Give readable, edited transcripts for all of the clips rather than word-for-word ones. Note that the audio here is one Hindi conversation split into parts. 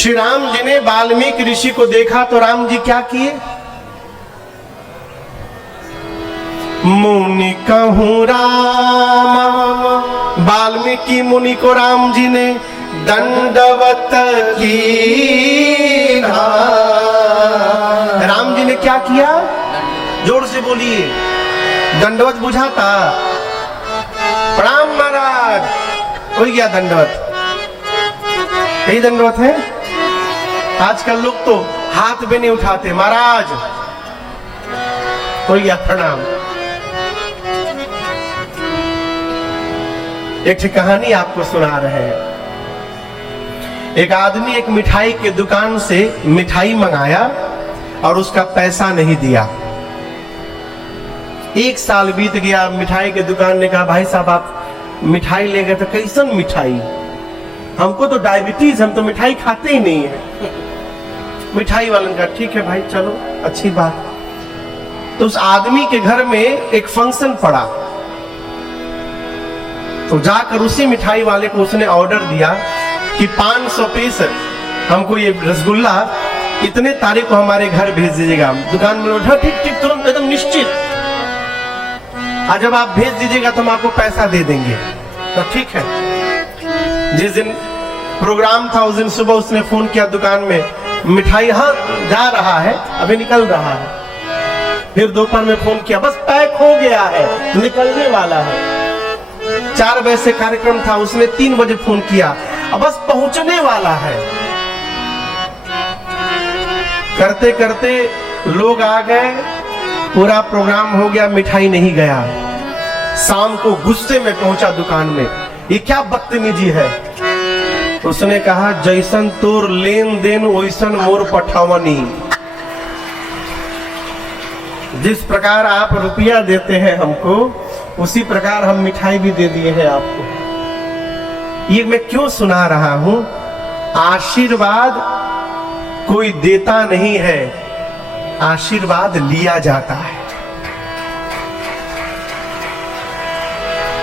श्री राम जी ने वाल्मीकि ऋषि को देखा तो राम जी क्या किए? मुनि कहूँ राम, वाल्मीकि मुनि को राम जी ने दंडवत की। राम जी ने क्या किया? जोर से बोलिए। दंडवत बुझाता? प्रणाम महाराज, हो गया दंडवत। यही दंडवत है। आजकल लोग तो हाथ भी नहीं उठाते, महाराज हो गया प्रणाम। एक कहानी आपको सुना रहे हैं। एक आदमी एक मिठाई के दुकान से मिठाई मंगाया और उसका पैसा नहीं दिया। 1 साल बीत गया। मिठाई के दुकान ने कहा, भाई साहब आप मिठाई ले गए तो कैसन मिठाई? हमको तो डायबिटीज, हम तो मिठाई खाते ही नहीं है। मिठाई वाले ने कहा, ठीक है भाई चलो, अच्छी बात। तो उस आदमी के घर में एक फंक्शन पड़ा, तो जाकर उसी मिठाई वाले को उसने ऑर्डर दिया कि 500 पीस हमको ये रसगुल्ला इतने तारीख को हमारे घर भेज दीजिएगा। दुकान में उठा, ठीक ठीक, तुरंत एकदम निश्चित। आज जब आप भेज दीजिएगा तो हम आपको पैसा दे देंगे। तो ठीक है। जिस दिन प्रोग्राम था उस दिन सुबह उसने फोन किया दुकान में, मिठाई यहाँ जा रहा है, अभी निकल रहा है। फिर दोपहर में फोन किया, बस पैक हो गया है, निकलने वाला है। 4 बजे से कार्यक्रम था, उसने 3 बजे फोन किया, अब बस पहुंचने वाला है। करते करते लोग आ गए, पूरा प्रोग्राम हो गया, मिठाई नहीं गया। शाम को गुस्से में पहुंचा दुकान में, ये क्या बदतमीजी है? उसने कहा, जैसन तोर लेन देन वैसन मोर पठावनी। जिस प्रकार आप रुपया देते हैं हमको, उसी प्रकार हम मिठाई भी दे दिए हैं आपको। ये मैं क्यों सुना रहा हूं? आशीर्वाद कोई देता नहीं है, आशीर्वाद लिया जाता है।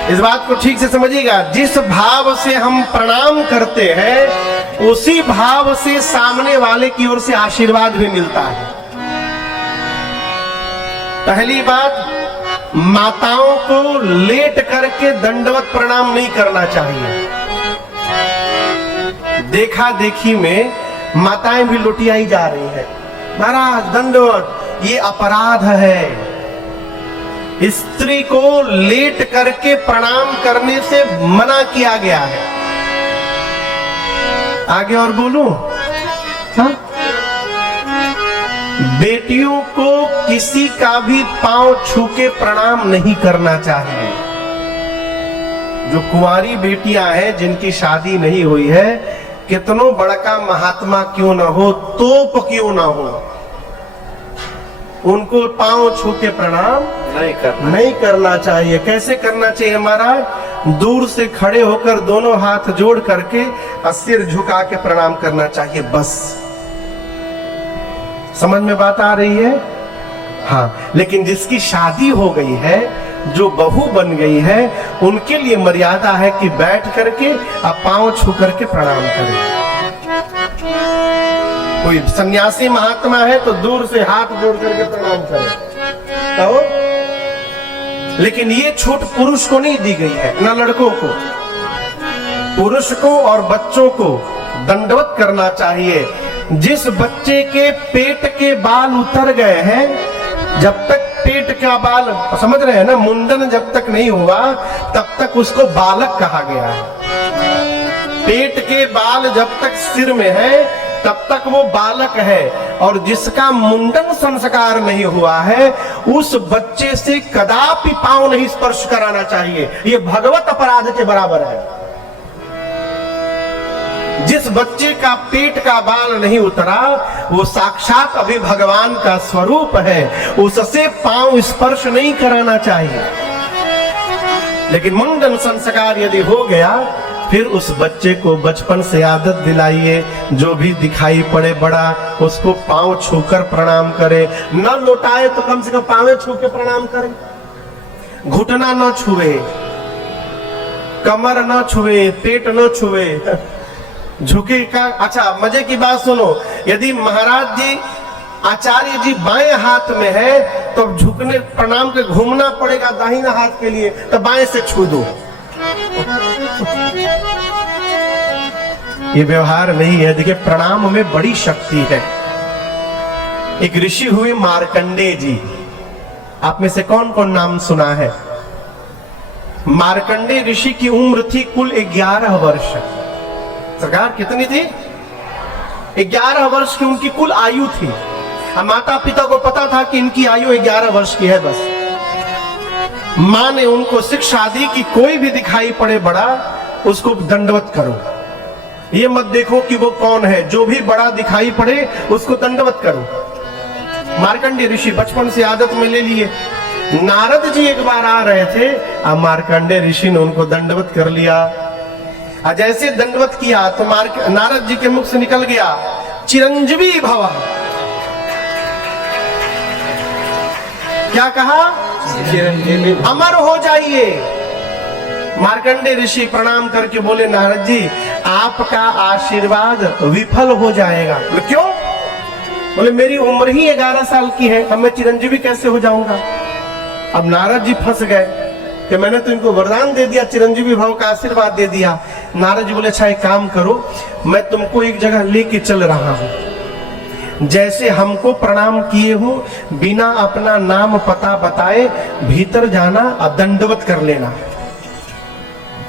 इस बात को ठीक से समझिएगा। जिस भाव से हम प्रणाम करते हैं, उसी भाव से सामने वाले की ओर से आशीर्वाद भी मिलता है। पहली बात, माताओं को लेट करके दंडवत प्रणाम नहीं करना चाहिए। देखा देखी में माताएं भी लुटियाई जा रही है, महाराज दंडवत, ये अपराध है। स्त्री को लेट करके प्रणाम करने से मना किया गया है। आगे और बोलूं? हाँ? बेटियों को किसी का भी पांव छू के प्रणाम नहीं करना चाहिए। जो कुंवारी बेटियां हैं जिनकी शादी नहीं हुई है, कितनों बड़का महात्मा क्यों ना हो, तोप क्यों ना हो, उनको पांव छू के प्रणाम नहीं करना चाहिए। कैसे करना चाहिए हमारा? दूर से खड़े होकर दोनों हाथ जोड़ करके और सिर झुका के प्रणाम करना चाहिए, बस। समझ में बात आ रही है? हाँ। लेकिन जिसकी शादी हो गई है, जो बहू बन गई है, उनके लिए मर्यादा है कि बैठ करके और पांव छू करके प्रणाम करें। कोई सन्यासी महात्मा है तो दूर से हाथ जोड़ करके प्रणाम करें, तो लेकिन ये छूट पुरुष को नहीं दी गई है, न लड़कों को। पुरुष को और बच्चों को दंडवत करना चाहिए। जिस बच्चे के पेट के बाल उतर गए हैं, जब तक पेट का बाल, समझ रहे हैं ना, मुंडन जब तक नहीं हुआ तब तक उसको बालक कहा गया है। पेट के बाल जब तक सिर में है तब तक वो बालक है। और जिसका मुंडन संस्कार नहीं हुआ है, उस बच्चे से कदापि पांव नहीं स्पर्श कराना चाहिए। ये भगवत अपराध के बराबर है। जिस बच्चे का पेट का बाल नहीं उतरा, वो साक्षात अभी भगवान का स्वरूप है, उससे पांव स्पर्श नहीं कराना चाहिए। लेकिन मुंडन संस्कार यदि हो गया, फिर उस बच्चे को बचपन से आदत दिलाइए, जो भी दिखाई पड़े बड़ा, उसको पांव छूकर प्रणाम करे। न लौटाए तो कम से कम पांव छू के प्रणाम करे। घुटना न छुए, कमर न छुए, पेट न छुए, झुके का। अच्छा मजे की बात सुनो, यदि महाराज जी आचार्य जी बाएं हाथ में है तो झुकने प्रणाम के घूमना पड़ेगा दाहिना हाथ के लिए, तो बाएं से छू दो। ये व्यवहार नहीं है। देखिए प्रणाम में बड़ी शक्ति है। एक ऋषि हुए मार्कंडेय जी, आप में से कौन कौन नाम सुना है? मार्कंडेय ऋषि की उम्र थी कुल 11 वर्ष। सरकार कितनी थी? 11 वर्ष की उनकी कुल आयु थी। माता पिता को पता था कि इनकी आयु 11 वर्ष की है। बस मां ने उनको शिक्षा दी कि कोई भी दिखाई पड़े बड़ा उसको दंडवत करो, ये मत देखो कि वो कौन है, जो भी बड़ा दिखाई पड़े उसको दंडवत करो। मार्कंडेय ऋषि बचपन से आदत में ले लिए। नारद जी एक बार आ रहे थे, अब मार्कंडेय ऋषि ने उनको दंडवत कर लिया। जैसे दंडवत किया तो नारद जी के मुख से निकल गया चिरंजीवी भव। क्या कहा? अमर हो जाइए। मार्कंडेय ऋषि प्रणाम करके बोले नारद जी आपका आशीर्वाद विफल हो जाएगा। बोले क्यों? बोले मेरी उम्र ही 11 साल की है, अब मैं चिरंजीवी कैसे हो जाऊंगा? अब नारद जी फंस गए कि मैंने तो इनको वरदान दे दिया, चिरंजीवी भाव का आशीर्वाद दे दिया। नारद जी बोले अच्छा एक काम करो, मैं तुमको एक जगह लेके चल रहा हूं, जैसे हमको प्रणाम किए हो बिना अपना नाम पता बताए भीतर जाना और दंडवत कर लेना।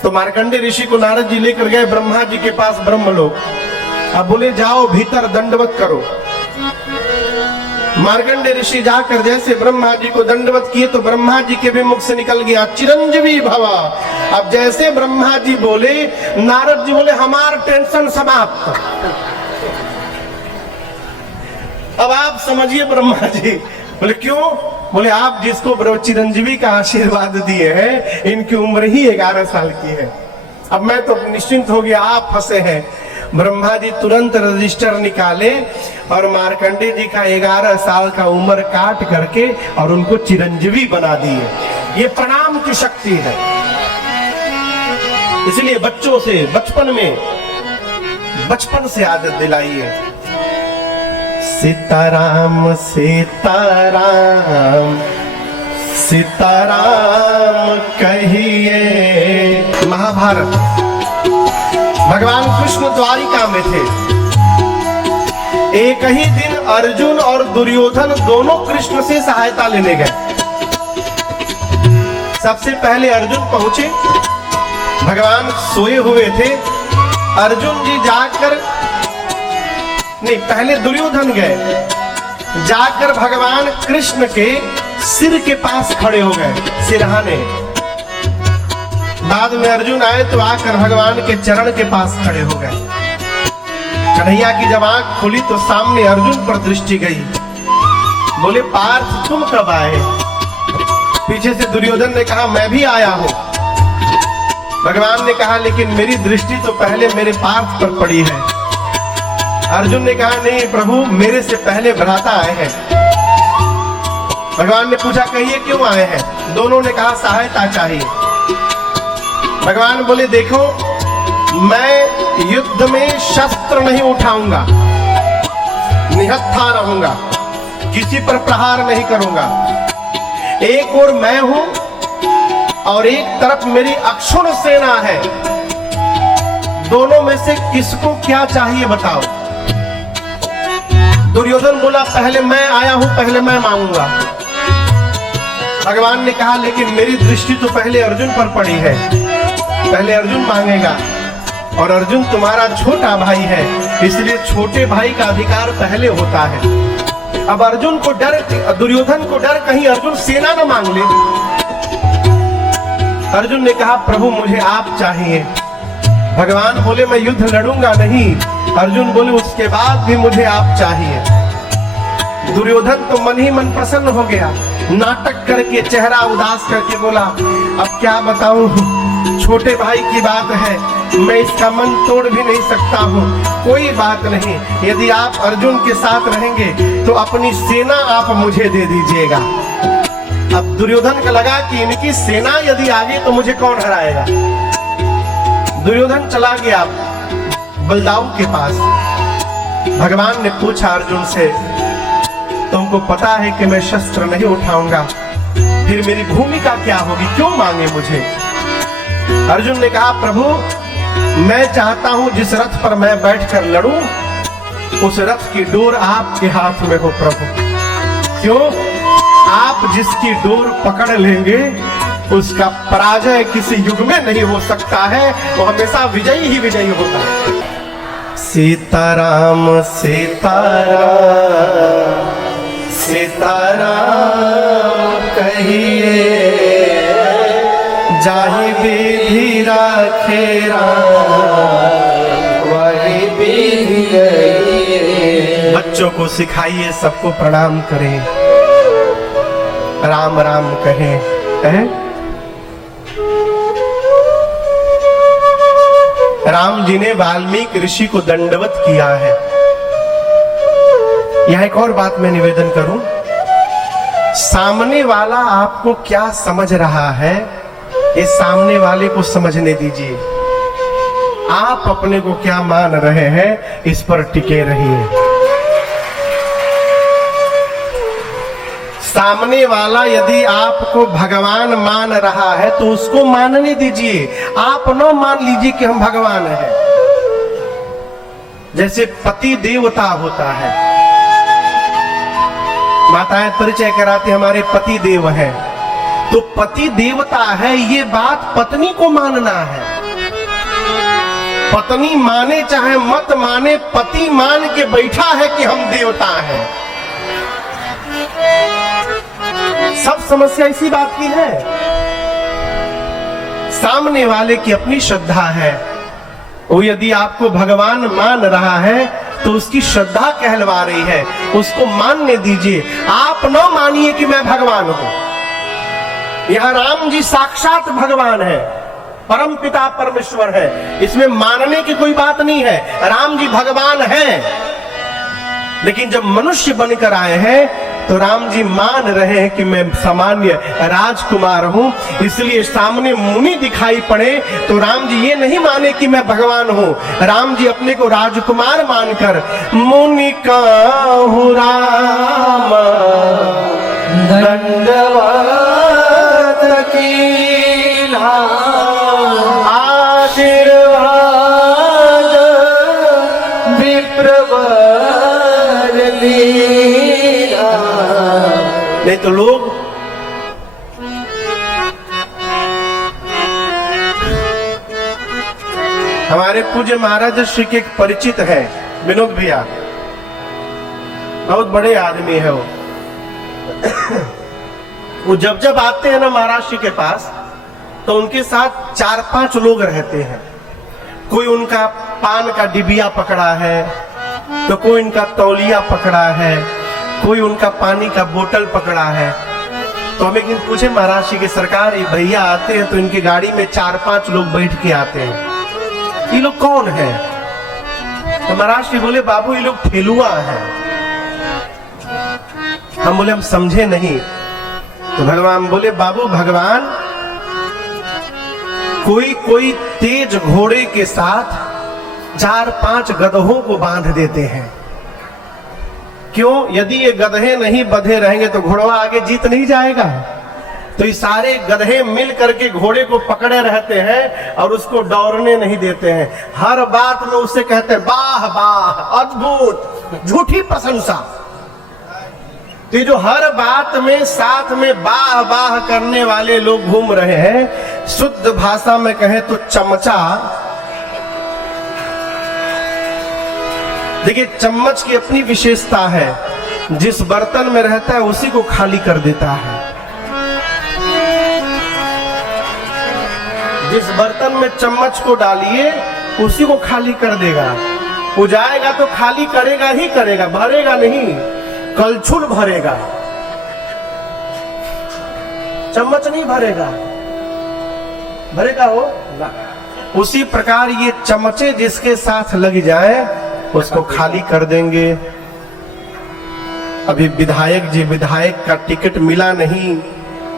तो मार्कंडेय ऋषि को नारद जी लेकर गए ब्रह्मा जी के पास ब्रह्मलोक। अब बोले जाओ भीतर दंडवत करो। मार्कंडेय ऋषि जाकर जैसे ब्रह्मा जी को दंडवत किए तो ब्रह्मा जी के भी मुख से निकल गया चिरंजीवी भवा। अब जैसे ब्रह्मा जी बोले नारद जी बोले हमार टेंशन समाप्त। अब आप समझिए ब्रह्मा जी बोले क्यों? बोले आप जिसको चिरंजीवी का आशीर्वाद दिए हैं इनकी उम्र ही 11 साल की है। अब मैं तो निश्चिंत हो गया, आप फंसे हैं। ब्रह्मा जी तुरंत रजिस्टर निकाले और मार्कंडेय जी का 11 साल का उम्र काट करके और उनको चिरंजीवी बना दिए। ये प्रणाम की शक्ति है। इसलिए बच्चों से बचपन से आदत दिलाइए। सीताराम सीताराम सीताराम कहिए। महाभारत, भगवान कृष्ण द्वारिका में थे। एक ही दिन अर्जुन और दुर्योधन दोनों कृष्ण से सहायता लेने गए। सबसे पहले अर्जुन पहुंचे, भगवान सोए हुए थे। अर्जुन जी जाकर नहीं, पहले दुर्योधन गए, जाकर भगवान कृष्ण के सिर के पास खड़े हो गए सिरहाने। बाद में अर्जुन आए तो आकर भगवान के चरण के पास खड़े हो गए। कन्हैया की जब आंख खुली तो सामने अर्जुन पर दृष्टि गई। बोले पार्थ तुम कब आए? पीछे से दुर्योधन ने कहा मैं भी आया हूं। भगवान ने कहा लेकिन मेरी दृष्टि तो पहले मेरे पार्थ पर पड़ी है। अर्जुन ने कहा नहीं प्रभु, मेरे से पहले भ्राता आए हैं। भगवान ने पूछा कहिए क्यों आए हैं? दोनों ने कहा सहायता चाहिए। भगवान बोले देखो, मैं युद्ध में शस्त्र नहीं उठाऊंगा, निहत्था रहूंगा, किसी पर प्रहार नहीं करूंगा। एक और मैं हूं और एक तरफ मेरी अक्षुण सेना है। दोनों में से किसको क्या चाहिए बताओ? दुर्योधन बोला पहले मैं आया हूं, पहले मैं मांगूंगा। भगवान ने कहा लेकिन मेरी दृष्टि तो पहले अर्जुन पर पड़ी है, पहले अर्जुन मांगेगा। और अर्जुन तुम्हारा छोटा भाई है, इसलिए छोटे भाई का अधिकार पहले होता है। अब अर्जुन को डर, दुर्योधन को डर कहीं अर्जुन सेना न मांग ले। अर्जुन ने कहा प्रभु मुझे आप चाहिए। भगवान बोले मैं युद्ध लड़ूंगा नहीं। अर्जुन बोले उसके बाद भी मुझे आप चाहिए। दुर्योधन तो मन ही मन प्रसन्न हो गया, नाटक करके चेहरा उदास करके बोला अब क्या बताऊं, छोटे भाई की बात है, मैं इसका मन तोड़ भी नहीं सकता हूँ। कोई बात नहीं, यदि आप अर्जुन के साथ रहेंगे तो अपनी सेना आप मुझे दे दीजिएगा। अब दुर्योधन को लगा कि इनकी सेना यदि आगे तो मुझे कौन हराएगा। दुर्योधन चला गया बलदाऊ के पास भगवान ने पूछा अर्जुन से, तुमको पता है कि मैं शस्त्र नहीं उठाऊंगा, फिर मेरी भूमिका क्या होगी, क्यों मांगे मुझे? अर्जुन ने कहा, प्रभु मैं चाहता हूं जिस रथ पर मैं बैठकर लड़ूं, उस रथ की डोर आपके हाथ में हो प्रभु। क्यों? आप जिसकी डोर पकड़ लेंगे उसका पराजय किसी युग में नहीं हो सकता है, वो हमेशा विजयी ही विजयी होता है। सीताराम सीताराम सीताराम कहिए, जाहि विधि राखे राम वही विधि रहिए। बच्चों को सिखाइए, सबको प्रणाम करें, राम राम कहें। राम जी ने वाल्मीकि ऋषि को दंडवत किया है। यह एक और बात मैं निवेदन करूं, सामने वाला आपको क्या समझ रहा है, ये सामने वाले को समझने दीजिए। आप अपने को क्या मान रहे हैं, इस पर टिके रहिए। सामने वाला यदि आपको भगवान मान रहा है तो उसको मानने दीजिए, आप न मान लीजिए कि हम भगवान हैं। जैसे पति देवता होता है, माताएं परिचय कराते हमारे पति देव हैं, तो पति देवता है ये बात पत्नी को मानना है। पत्नी माने चाहे मत माने, पति मान के बैठा है कि हम देवता हैं। सब समस्या इसी बात की है। सामने वाले की अपनी श्रद्धा है, वो यदि आपको भगवान मान रहा है तो उसकी श्रद्धा कहलवा रही है, उसको मानने दीजिए। आप न मानिए कि मैं भगवान हूं। यहां राम जी साक्षात भगवान है, परम पिता परमेश्वर है, इसमें मानने की कोई बात नहीं है। राम जी भगवान हैं, लेकिन जब मनुष्य बनकर आए हैं तो राम जी मान रहे हैं कि मैं सामान्य राजकुमार हूं, इसलिए सामने मुनि दिखाई पड़े तो राम जी ये नहीं माने कि मैं भगवान हूं। राम जी अपने को राजकुमार मानकर, मुनि कहूं राम दंडवत कीन्हा, आशीर्वाद विप्रवर लीला। नहीं तो लोग हमारे पूज्य महाराज श्री के एक परिचित है विनोद भैया, बहुत बड़े आदमी है वो जब जब आते हैं ना महाराज श्री के पास, तो उनके साथ 4-5 लोग रहते हैं। कोई उनका पान का डिबिया पकड़ा है, तो कोई उनका तौलिया पकड़ा है, कोई उनका पानी का बोतल पकड़ा है। तो हम एक दिन पूछे महाराज जी की सरकार, ये भैया आते हैं तो इनकी गाड़ी में 4-5 लोग बैठ के आते हैं, ये लोग कौन है? तो महाराज जी बोले, बाबू ये लोग ठेलुआ हैं। हम बोले हम समझे नहीं। तो भगवान बोले, बाबू भगवान कोई तेज घोड़े के साथ 4-5 गधों को बांध देते हैं। क्यों? यदि ये गधे नहीं बंधे रहेंगे तो घोड़ा आगे जीत नहीं जाएगा। तो ये सारे गधे मिल करके घोड़े को पकड़े रहते हैं और उसको दौड़ने नहीं देते हैं। हर बात में उससे कहते हैं वाह वाह, अद्भुत, झूठी प्रशंसा। तो जो हर बात में साथ में वाह वाह करने वाले लोग घूम रहे हैं, शुद्ध भाषा में कहें तो चमचा। देखिए चम्मच की अपनी विशेषता है, जिस बर्तन में रहता है उसी को खाली कर देता है। जिस बर्तन में चम्मच को डालिए उसी को खाली कर देगा। वो जाएगा तो खाली करेगा ही करेगा, भरेगा नहीं, कलछुल भरेगा, चम्मच नहीं भरेगा। भरेगा वो? उसी प्रकार ये चमचे जिसके साथ लग जाए उसको खाली कर देंगे। अभी विधायक का टिकट मिला नहीं,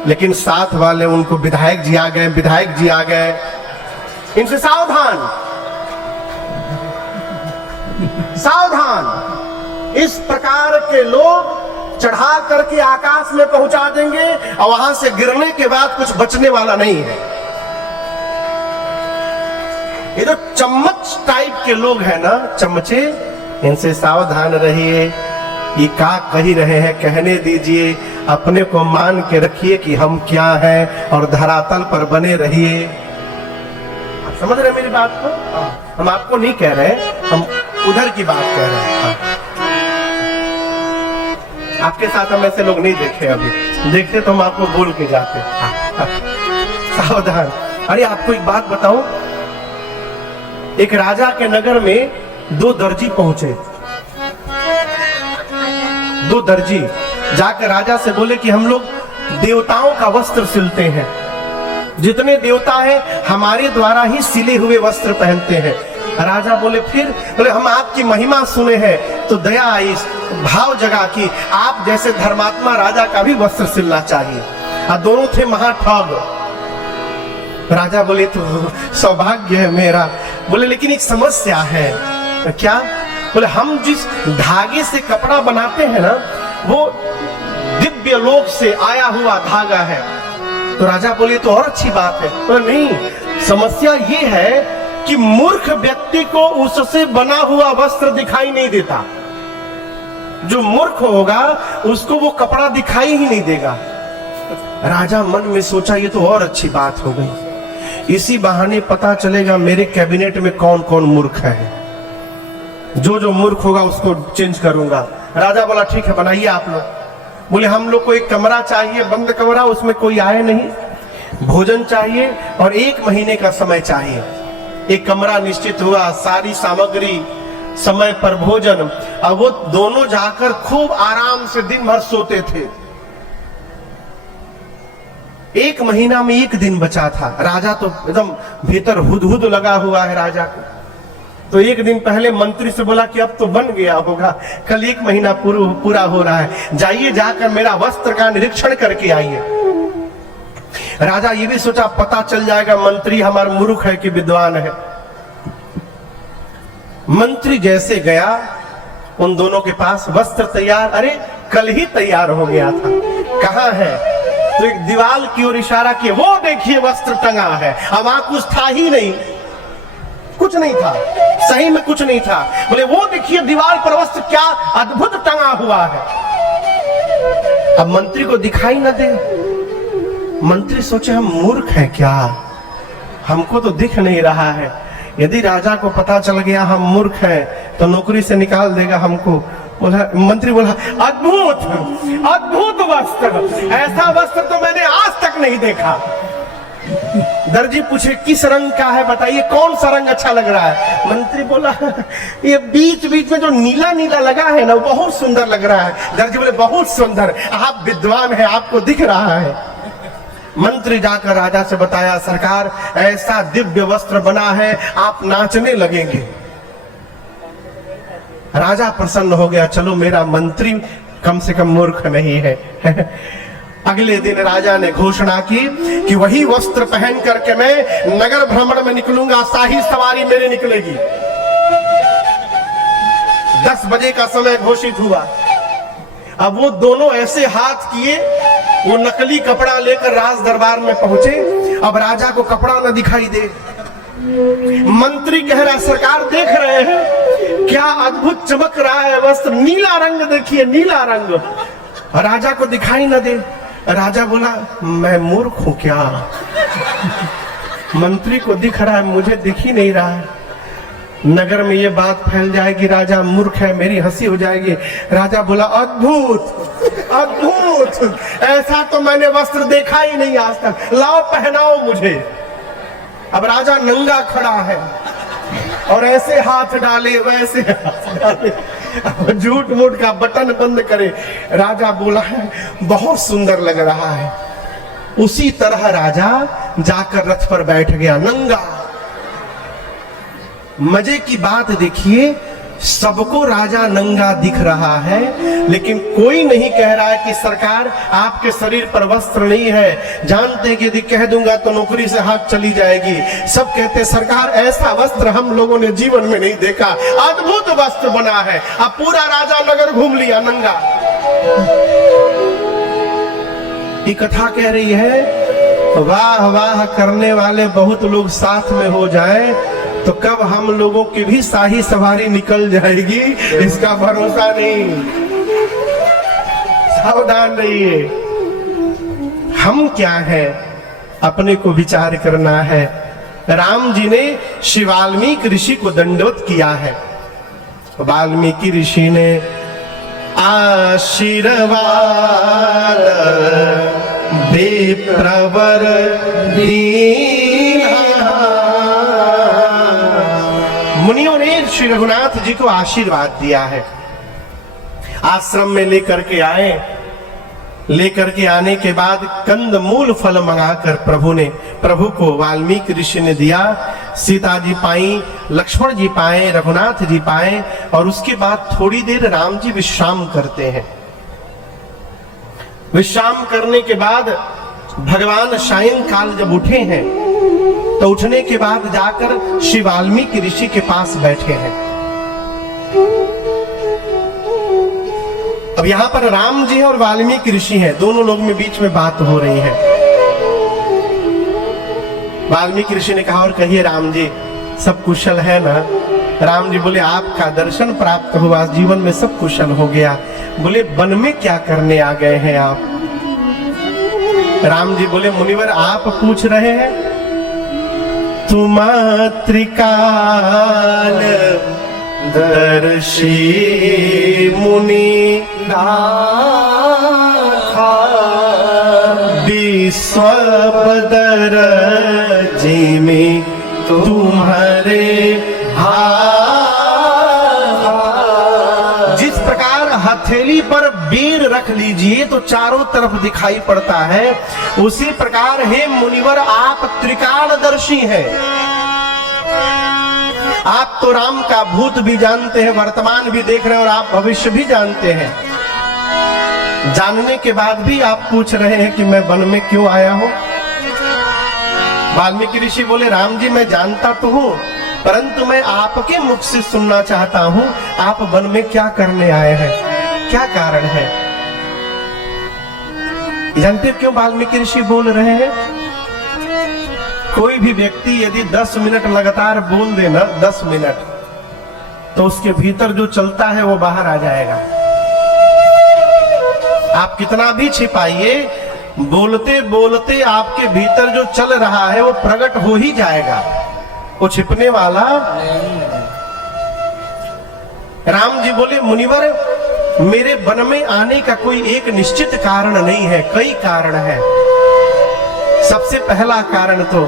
लेकिन साथ वाले उनको विधायक जी आ गए, इनसे सावधान। सावधान, इस प्रकार के लोग चढ़ा करके आकाश में पहुंचा देंगे और वहां से गिरने के बाद कुछ बचने वाला नहीं है। ये जो चम्मच टाइप के लोग हैं ना, चमचे, इनसे सावधान रहिए। ये का कही रहे हैं कहने दीजिए, अपने को मान के रखिए कि हम क्या हैं और धरातल पर बने रहिए। आप समझ रहे हैं मेरी बात को? हम आपको नहीं कह रहे, हम उधर की बात कह रहे हैं। आपके साथ हम ऐसे लोग नहीं देखे, अभी देखते तो हम आपको बोल के जाते। सावधान। अरे आपको एक बात बताऊं, एक राजा के नगर में दो दर्जी पहुंचे। दो दर्जी जाकर राजा से बोले कि हम लोग देवताओं का वस्त्र सिलते हैं, जितने देवता हैं हमारे द्वारा ही सिले हुए वस्त्र पहनते हैं। राजा बोले फिर? बोले हम आपकी महिमा सुने हैं तो दया आई, भाव जगा कि आप जैसे धर्मात्मा राजा का भी वस्त्र सिलना चाहिए। और दोनों थे महाठग। राजा बोले तो सौभाग्य है मेरा। बोले लेकिन एक समस्या है। क्या? बोले हम जिस धागे से कपड़ा बनाते हैं ना, वो दिव्य लोक से आया हुआ धागा है। तो राजा बोले तो और अच्छी बात है। बोले नहीं, समस्या ये है कि मूर्ख व्यक्ति को उससे बना हुआ वस्त्र दिखाई नहीं देता। जो मूर्ख होगा उसको वो कपड़ा दिखाई ही नहीं देगा। राजा मन में सोचा ये तो और अच्छी बात हो गई, इसी बहाने पता चलेगा मेरे कैबिनेट में कौन कौन मूर्ख है। जो मूर्ख होगा उसको चेंज करूंगा। राजा बोला ठीक है, बनाइए आप लोग। बोले हम लोग को एक कमरा चाहिए, बंद कमरा, उसमें कोई आए नहीं, भोजन चाहिए और 1 महीने का समय चाहिए। एक कमरा निश्चित हुआ, सारी सामग्री, समय पर भोजन। अब वो दोनों जाकर खूब आराम से दिन भर सोते थे। 1 महीना में 1 दिन बचा था। राजा तो एकदम भीतर हुदहुद लगा हुआ है राजा को। तो 1 दिन पहले मंत्री से बोला कि अब तो बन गया होगा, कल 1 महीना पूरा हो रहा है, जाइए जाकर मेरा वस्त्र का निरीक्षण करके आइए। राजा ये भी सोचा पता चल जाएगा मंत्री हमारा मूर्ख है कि विद्वान है। मंत्री जैसे गया उन दोनों के पास, वस्त्र तैयार, अरे कल ही तैयार हो गया था, कहां है? तो एक दीवार की ओर इशारा किया, वो देखिए वस्त्र टंगा है। अब वहां कुछ था ही नहीं, कुछ नहीं था, सही में कुछ नहीं था। बोले वो देखिए दीवार पर वस्त्र क्या अद्भुत टंगा हुआ है। अब मंत्री को दिखाई न दे। मंत्री सोचे हम मूर्ख हैं क्या, हमको तो दिख नहीं रहा है। यदि राजा को पता चल गया हम मूर्ख हैं तो नौकरी से निकाल देगा हमको। बोला मंत्री बोला अद्भुत अद्भुत वस्त्र, ऐसा वस्त्र तो मैंने आज तक नहीं देखा। दर्जी पूछे किस रंग का है बताइए, कौन सा रंग अच्छा लग रहा है? मंत्री बोला ये बीच बीच में जो नीला नीला लगा है ना, वो बहुत सुंदर लग रहा है। दर्जी बोले बहुत सुंदर, आप विद्वान हैं, आपको दिख रहा है। मंत्री जाकर राजा से बताया सरकार ऐसा दिव्य वस्त्र बना है, आप नाचने लगेंगे। राजा प्रसन्न हो गया, चलो मेरा मंत्री कम से कम मूर्ख नहीं है। अगले दिन राजा ने घोषणा की कि वही वस्त्र पहन करके मैं नगर भ्रमण में निकलूंगा, शाही सवारी मेरी निकलेगी। 10 बजे का समय घोषित हुआ। अब वो दोनों ऐसे हाथ किए, वो नकली कपड़ा लेकर राज दरबार में पहुंचे। अब राजा को कपड़ा न दिखाई दे। मंत्री कह रहा सरकार देख रहे हैं क्या अद्भुत चमक रहा है वस्त्र, नीला रंग देखिए, नीला रंग। राजा को दिखाई न दे। राजा बोला मैं मूर्ख हूं क्या, मंत्री को दिख रहा है, मुझे दिख ही नहीं रहा है। नगर में ये बात फैल जाएगी राजा मूर्ख है, मेरी हंसी हो जाएगी। राजा बोला अद्भुत अद्भुत, ऐसा तो मैंने वस्त्र देखा ही नहीं आज तक, लाओ पहनाओ मुझे। अब राजा नंगा खड़ा है और ऐसे हाथ डाले वैसे हाथ डाले, झूठ मूठ का बटन बंद करे। राजा बोला है बहुत सुंदर लग रहा है। उसी तरह राजा जाकर रथ पर बैठ गया नंगा। मजे की बात देखिए, सबको राजा नंगा दिख रहा है, लेकिन कोई नहीं कह रहा है कि सरकार आपके शरीर पर वस्त्र नहीं है। जानते हैं कि यदि कह दूंगा तो नौकरी से हाथ चली जाएगी। सब कहते हैं सरकार ऐसा वस्त्र हम लोगों ने जीवन में नहीं देखा, अद्भुत वस्त्र बना है। अब पूरा राजा नगर घूम लिया नंगा। ये कथा कह रही है वाह वाह करने वाले बहुत लोग साथ में हो जाए तो कब हम लोगों की भी शाही सवारी निकल जाएगी इसका भरोसा नहीं। सावधान रहिए। हम क्या है अपने को विचार करना है। राम जी ने श्री वाल्मीकि ऋषि को दंडवत किया है। वाल्मीकि ऋषि ने आशीर्वाद दे प्रवर दीना। मुनियों ने श्री रघुनाथ जी को आशीर्वाद दिया है। आश्रम में लेकर के आए, लेकर के आने के बाद कंद मूल फल मंगाकर प्रभु को वाल्मीकि ऋषि ने दिया। सीता जी पाई, लक्ष्मण जी पाए, रघुनाथ जी पाए और उसके बाद थोड़ी देर राम जी विश्राम करते हैं। विश्राम करने के बाद भगवान सायंकाल जब उठे हैं तो उठने के बाद जाकर श्री वाल्मीकि ऋषि के पास बैठे हैं। अब यहां पर राम जी और वाल्मीकि ऋषि हैं, दोनों लोग में बीच में बात हो रही है। वाल्मीकि ऋषि ने कहा और कहिए राम जी सब कुशल है ना। राम जी बोले आपका दर्शन प्राप्त हुआ, जीवन में सब कुशल हो गया। बोले वन में क्या करने आ गए हैं आप। राम जी बोले मुनिवर आप पूछ रहे हैं। तुम त्रिकाल दर्शी मुनि नाथा विश्वबदर जिमि तुम्हारे जिस प्रकार हथेली पर बेर रख लीजिए तो चारों तरफ दिखाई पड़ता है, उसी प्रकार हे मुनिवर आप त्रिकालदर्शी हैं। आप तो राम का भूत भी जानते हैं, वर्तमान भी देख रहे हैं और आप भविष्य भी जानते हैं। जानने के बाद भी आप पूछ रहे हैं कि मैं वन में क्यों आया हूं। वाल्मीकि ऋषि बोले राम जी मैं जानता तो हूं, परंतु मैं आपके मुख से सुनना चाहता हूं आप वन में क्या करने आए हैं, क्या कारण है। जानते क्यों वाल्मीकि ऋषि बोल रहे हैं। कोई भी व्यक्ति यदि 10 मिनट लगातार बोल देना 10 मिनट, तो उसके भीतर जो चलता है वो बाहर आ जाएगा। आप कितना भी छिपाइए, बोलते बोलते आपके भीतर जो चल रहा है वो प्रकट हो ही जाएगा, वो छिपने वाला। राम जी बोले मुनिवर मेरे वन में आने का कोई एक निश्चित कारण नहीं है, कई कारण है। सबसे पहला कारण तो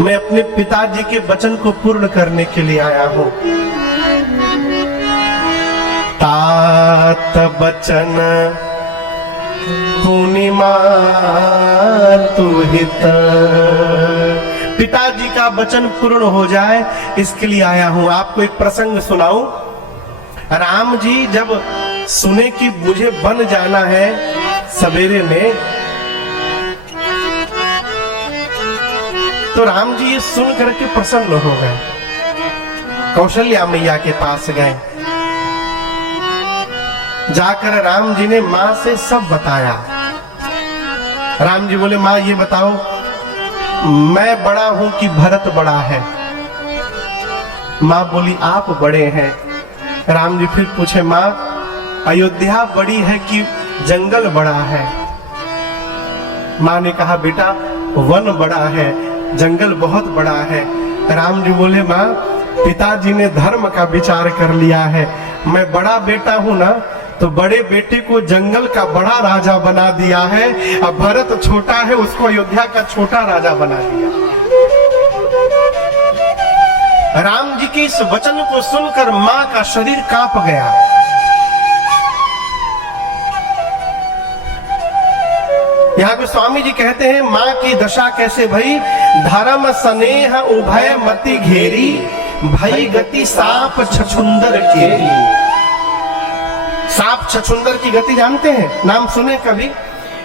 मैं अपने पिताजी के वचन को पूर्ण करने के लिए आया हूं। तात बचन पूर्णिमा तुहित, पिताजी का वचन पूर्ण हो जाए इसके लिए आया हूं। आपको एक प्रसंग सुनाऊं। राम जी जब सुने कि मुझे वन जाना है सवेरे में, तो राम जी ये सुन करके प्रसन्न हो गए। कौशल्या मैया के पास गए, जाकर राम जी ने माँ से सब बताया। राम जी बोले माँ ये बताओ मैं बड़ा हूं कि भरत बड़ा है। माँ बोली आप बड़े हैं। राम जी फिर पूछे माँ अयोध्या बड़ी है कि जंगल बड़ा है। माँ ने कहा बेटा वन बड़ा है, जंगल बहुत बड़ा है। राम जी बोले माँ पिताजी ने धर्म का विचार कर लिया है, मैं बड़ा बेटा हूं ना, तो बड़े बेटे को जंगल का बड़ा राजा बना दिया है, अब भरत छोटा है उसको अयोध्या का छोटा राजा बना दिया। राम जी के इस वचन को सुनकर मां का शरीर कांप गया। यहाँ पे स्वामी जी कहते हैं मां की दशा कैसे भई। धर्म स्नेह उभय मति घेरी, भई गति साप छछुंदर के। सांप छछुंदर की गति जानते हैं, नाम सुने कभी?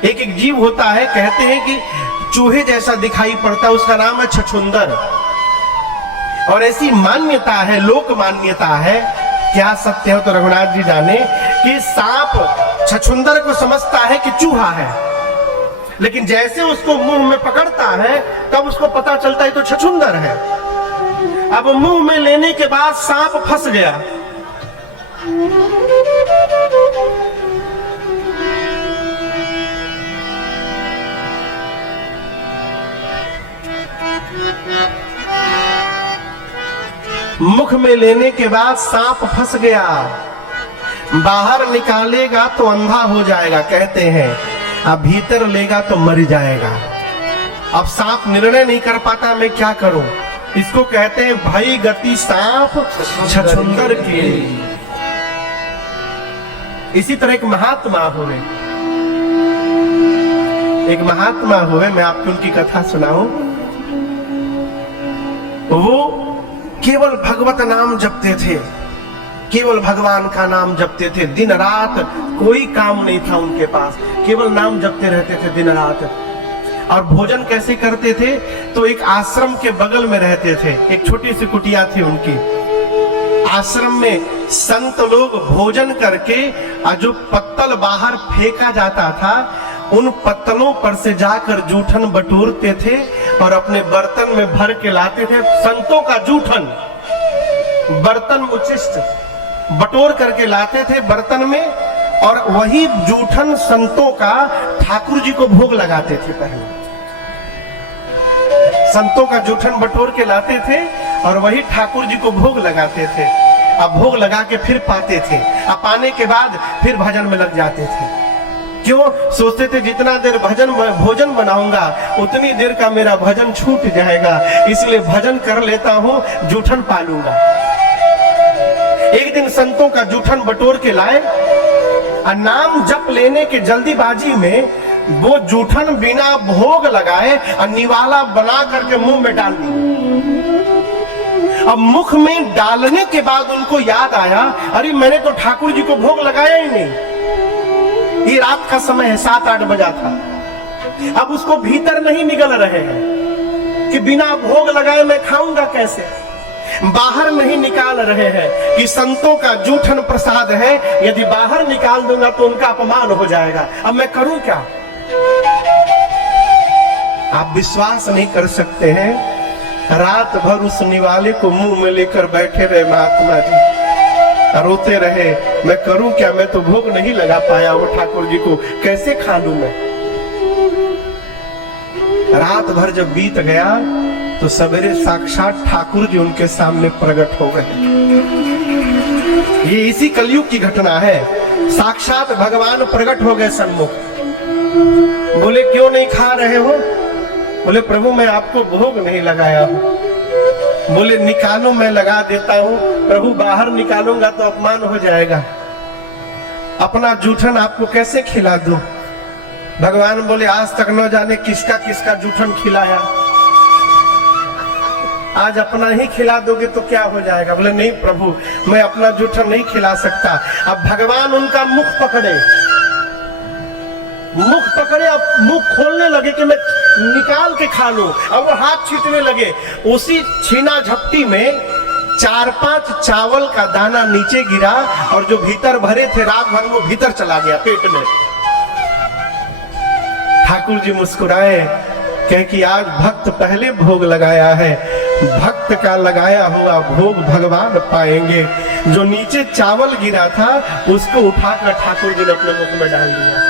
एक एक जीव होता है, कहते हैं कि चूहे जैसा दिखाई पड़ता है, उसका नाम है छछुंदर। और ऐसी मान्यता है, लोक मान्यता है, क्या सत्य हो तो रघुनाथ जी जाने, कि सांप छछुंदर को समझता है कि चूहा है, लेकिन जैसे उसको मुंह में पकड़ता है तब उसको पता चलता है तो छछुंदर है। अब मुंह में लेने के बाद सांप फंस गया। मुख में लेने के बाद सांप फंस गया, बाहर निकालेगा तो अंधा हो जाएगा कहते हैं, अब भीतर लेगा तो मर जाएगा। अब सांप निर्णय नहीं कर पाता मैं क्या करूं, इसको कहते हैं भई गति सांप छछुंदर के। इसी तरह एक महात्मा हुए, मैं आपको उनकी कथा सुनाऊं। वो केवल भगवत नाम जपते थे, केवल भगवान का नाम जपते थे, दिन रात कोई काम नहीं था उनके पास, केवल नाम जपते रहते थे दिन रात। और भोजन कैसे करते थे, तो एक आश्रम के बगल में रहते थे, एक छोटी सी कुटिया थी उनकी। आश्रम में संत लोग भोजन करके जो पत्तल बाहर फेंका जाता था, उन पत्तलों पर से जाकर जूठन बटोरते थे और अपने बर्तन में भर के लाते थे। संतों का जूठन, बर्तन उचिष्ट बटोर करके लाते थे बर्तन में, और वही जूठन संतों का ठाकुर जी को भोग लगाते थे। पहले संतों का जूठन बटोर के लाते थे और वही ठाकुर जी को भोग लगाते थे। अब भोग लगा के फिर पाते थे, अब पाने के बाद फिर भजन में लग जाते थे। क्यों? सोचते थे जितना देर भोजन बनाऊंगा उतनी देर का मेरा भजन छूट जाएगा, इसलिए भजन कर लेता हूं, जूठन पालूंगा। एक दिन संतों का जूठन बटोर के लाए और नाम जप लेने के जल्दीबाजी में वो जूठन बिना भोग लगाए और निवाला बना करके मुंह में डाल दी। अब मुख में डालने के बाद उनको याद आया, अरे मैंने तो ठाकुर जी को भोग लगाया ही नहीं। ये रात का समय है, 7-8 बजा था। अब उसको भीतर नहीं निकल रहे हैं कि बिना भोग लगाए मैं खाऊंगा कैसे। बाहर नहीं निकाल रहे हैं कि संतों का जूठन प्रसाद है, यदि बाहर निकाल दूंगा तो उनका अपमान हो जाएगा। अब मैं करूं क्या? आप विश्वास नहीं कर सकते हैं, रात भर उस निवाले को मुंह में लेकर बैठे रहे महात्मा जी, रोते रहे, मैं करूं क्या, मैं तो भोग नहीं लगा पाया वो ठाकुर जी को, कैसे खा लूं मैं। रात भर जब बीत गया तो सवेरे साक्षात ठाकुर जी उनके सामने प्रकट हो गए। ये इसी कलयुग की घटना है, साक्षात भगवान प्रकट हो गए सन्मुख। बोले क्यों नहीं खा रहे हो? बोले प्रभु मैं आपको भोग नहीं लगाया हूं। बोले निकालो मैं लगा देता हूं। प्रभु बाहर निकालूंगा तो अपमान हो जाएगा, अपना जूठन आपको कैसे खिला दूं? भगवान बोले आज तक न जाने किसका किसका जूठन खिलाया, आज अपना ही खिला दोगे तो क्या हो जाएगा? बोले नहीं प्रभु मैं अपना जूठन नहीं खिला सकता। अब भगवान उनका मुख पकड़े, अब मुख खोलने लगे कि मैं निकाल के खा लूं। अब वो हाथ छींटने लगे, उसी छीना झपटी में 4-5 चावल का दाना नीचे गिरा और जो भीतर भरे थे रात भर वो भीतर चला गया पेट में। ठाकुर जी मुस्कुराए, कहे कि आज भक्त पहले भोग लगाया है, भक्त का लगाया हुआ भोग भगवान पाएंगे। जो नीचे चावल गिरा था उसको उठाकर ठाकुर जी ने अपने मुख में डाल दिया।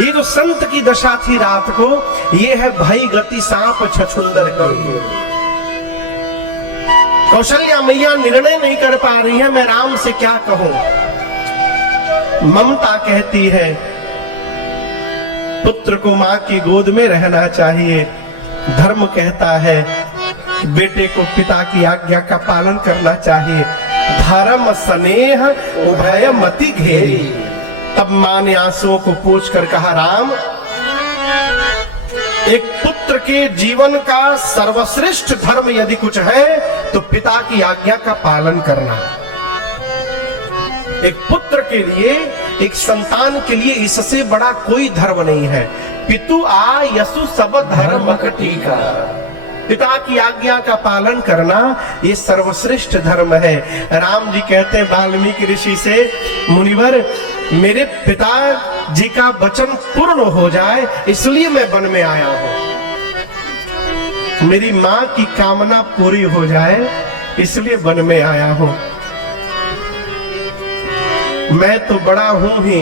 ये जो संत की दशा थी रात को, ये है भई गति सांप छछुंदर की। कौशल्या मैया निर्णय नहीं कर पा रही है, मैं राम से क्या कहूं। ममता कहती है पुत्र को मां की गोद में रहना चाहिए, धर्म कहता है बेटे को पिता की आज्ञा का पालन करना चाहिए। धर्म स्नेह उभय मति घेरी। तब मां ने आंसुओं को पोंछ कर कहा राम एक पुत्र के जीवन का सर्वश्रेष्ठ धर्म यदि कुछ है तो पिता की आज्ञा का पालन करना। एक पुत्र के लिए, एक संतान के लिए इससे बड़ा कोई धर्म नहीं है। पितु आ यसु सब धर्म टीका, पिता की आज्ञा का पालन करना ये सर्वश्रेष्ठ धर्म है। राम जी कहते हैं वाल्मीकि ऋषि से, मुनिवर मेरे पिता जी का वचन पूर्ण हो जाए इसलिए मैं वन में आया हूं, मेरी मां की कामना पूरी हो जाए इसलिए वन में आया हूं। मैं तो बड़ा हूं ही,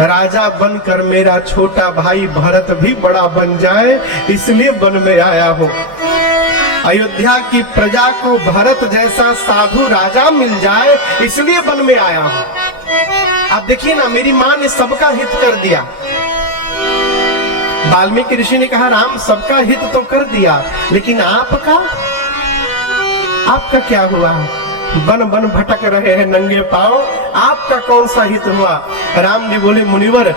राजा बनकर मेरा छोटा भाई भरत भी बड़ा बन जाए इसलिए वन में आया हूं। अयोध्या की प्रजा को भरत जैसा साधु राजा मिल जाए इसलिए वन में आया हूं। आप देखिए ना, मेरी मां ने सबका हित कर दिया। वाल्मीकि ऋषि ने कहा राम सबका हित तो कर दिया, लेकिन आपका क्या हुआ? बन बन भटक रहे हैं नंगे पांव, आपका कौन सा हित हुआ? राम जी बोले मुनिवर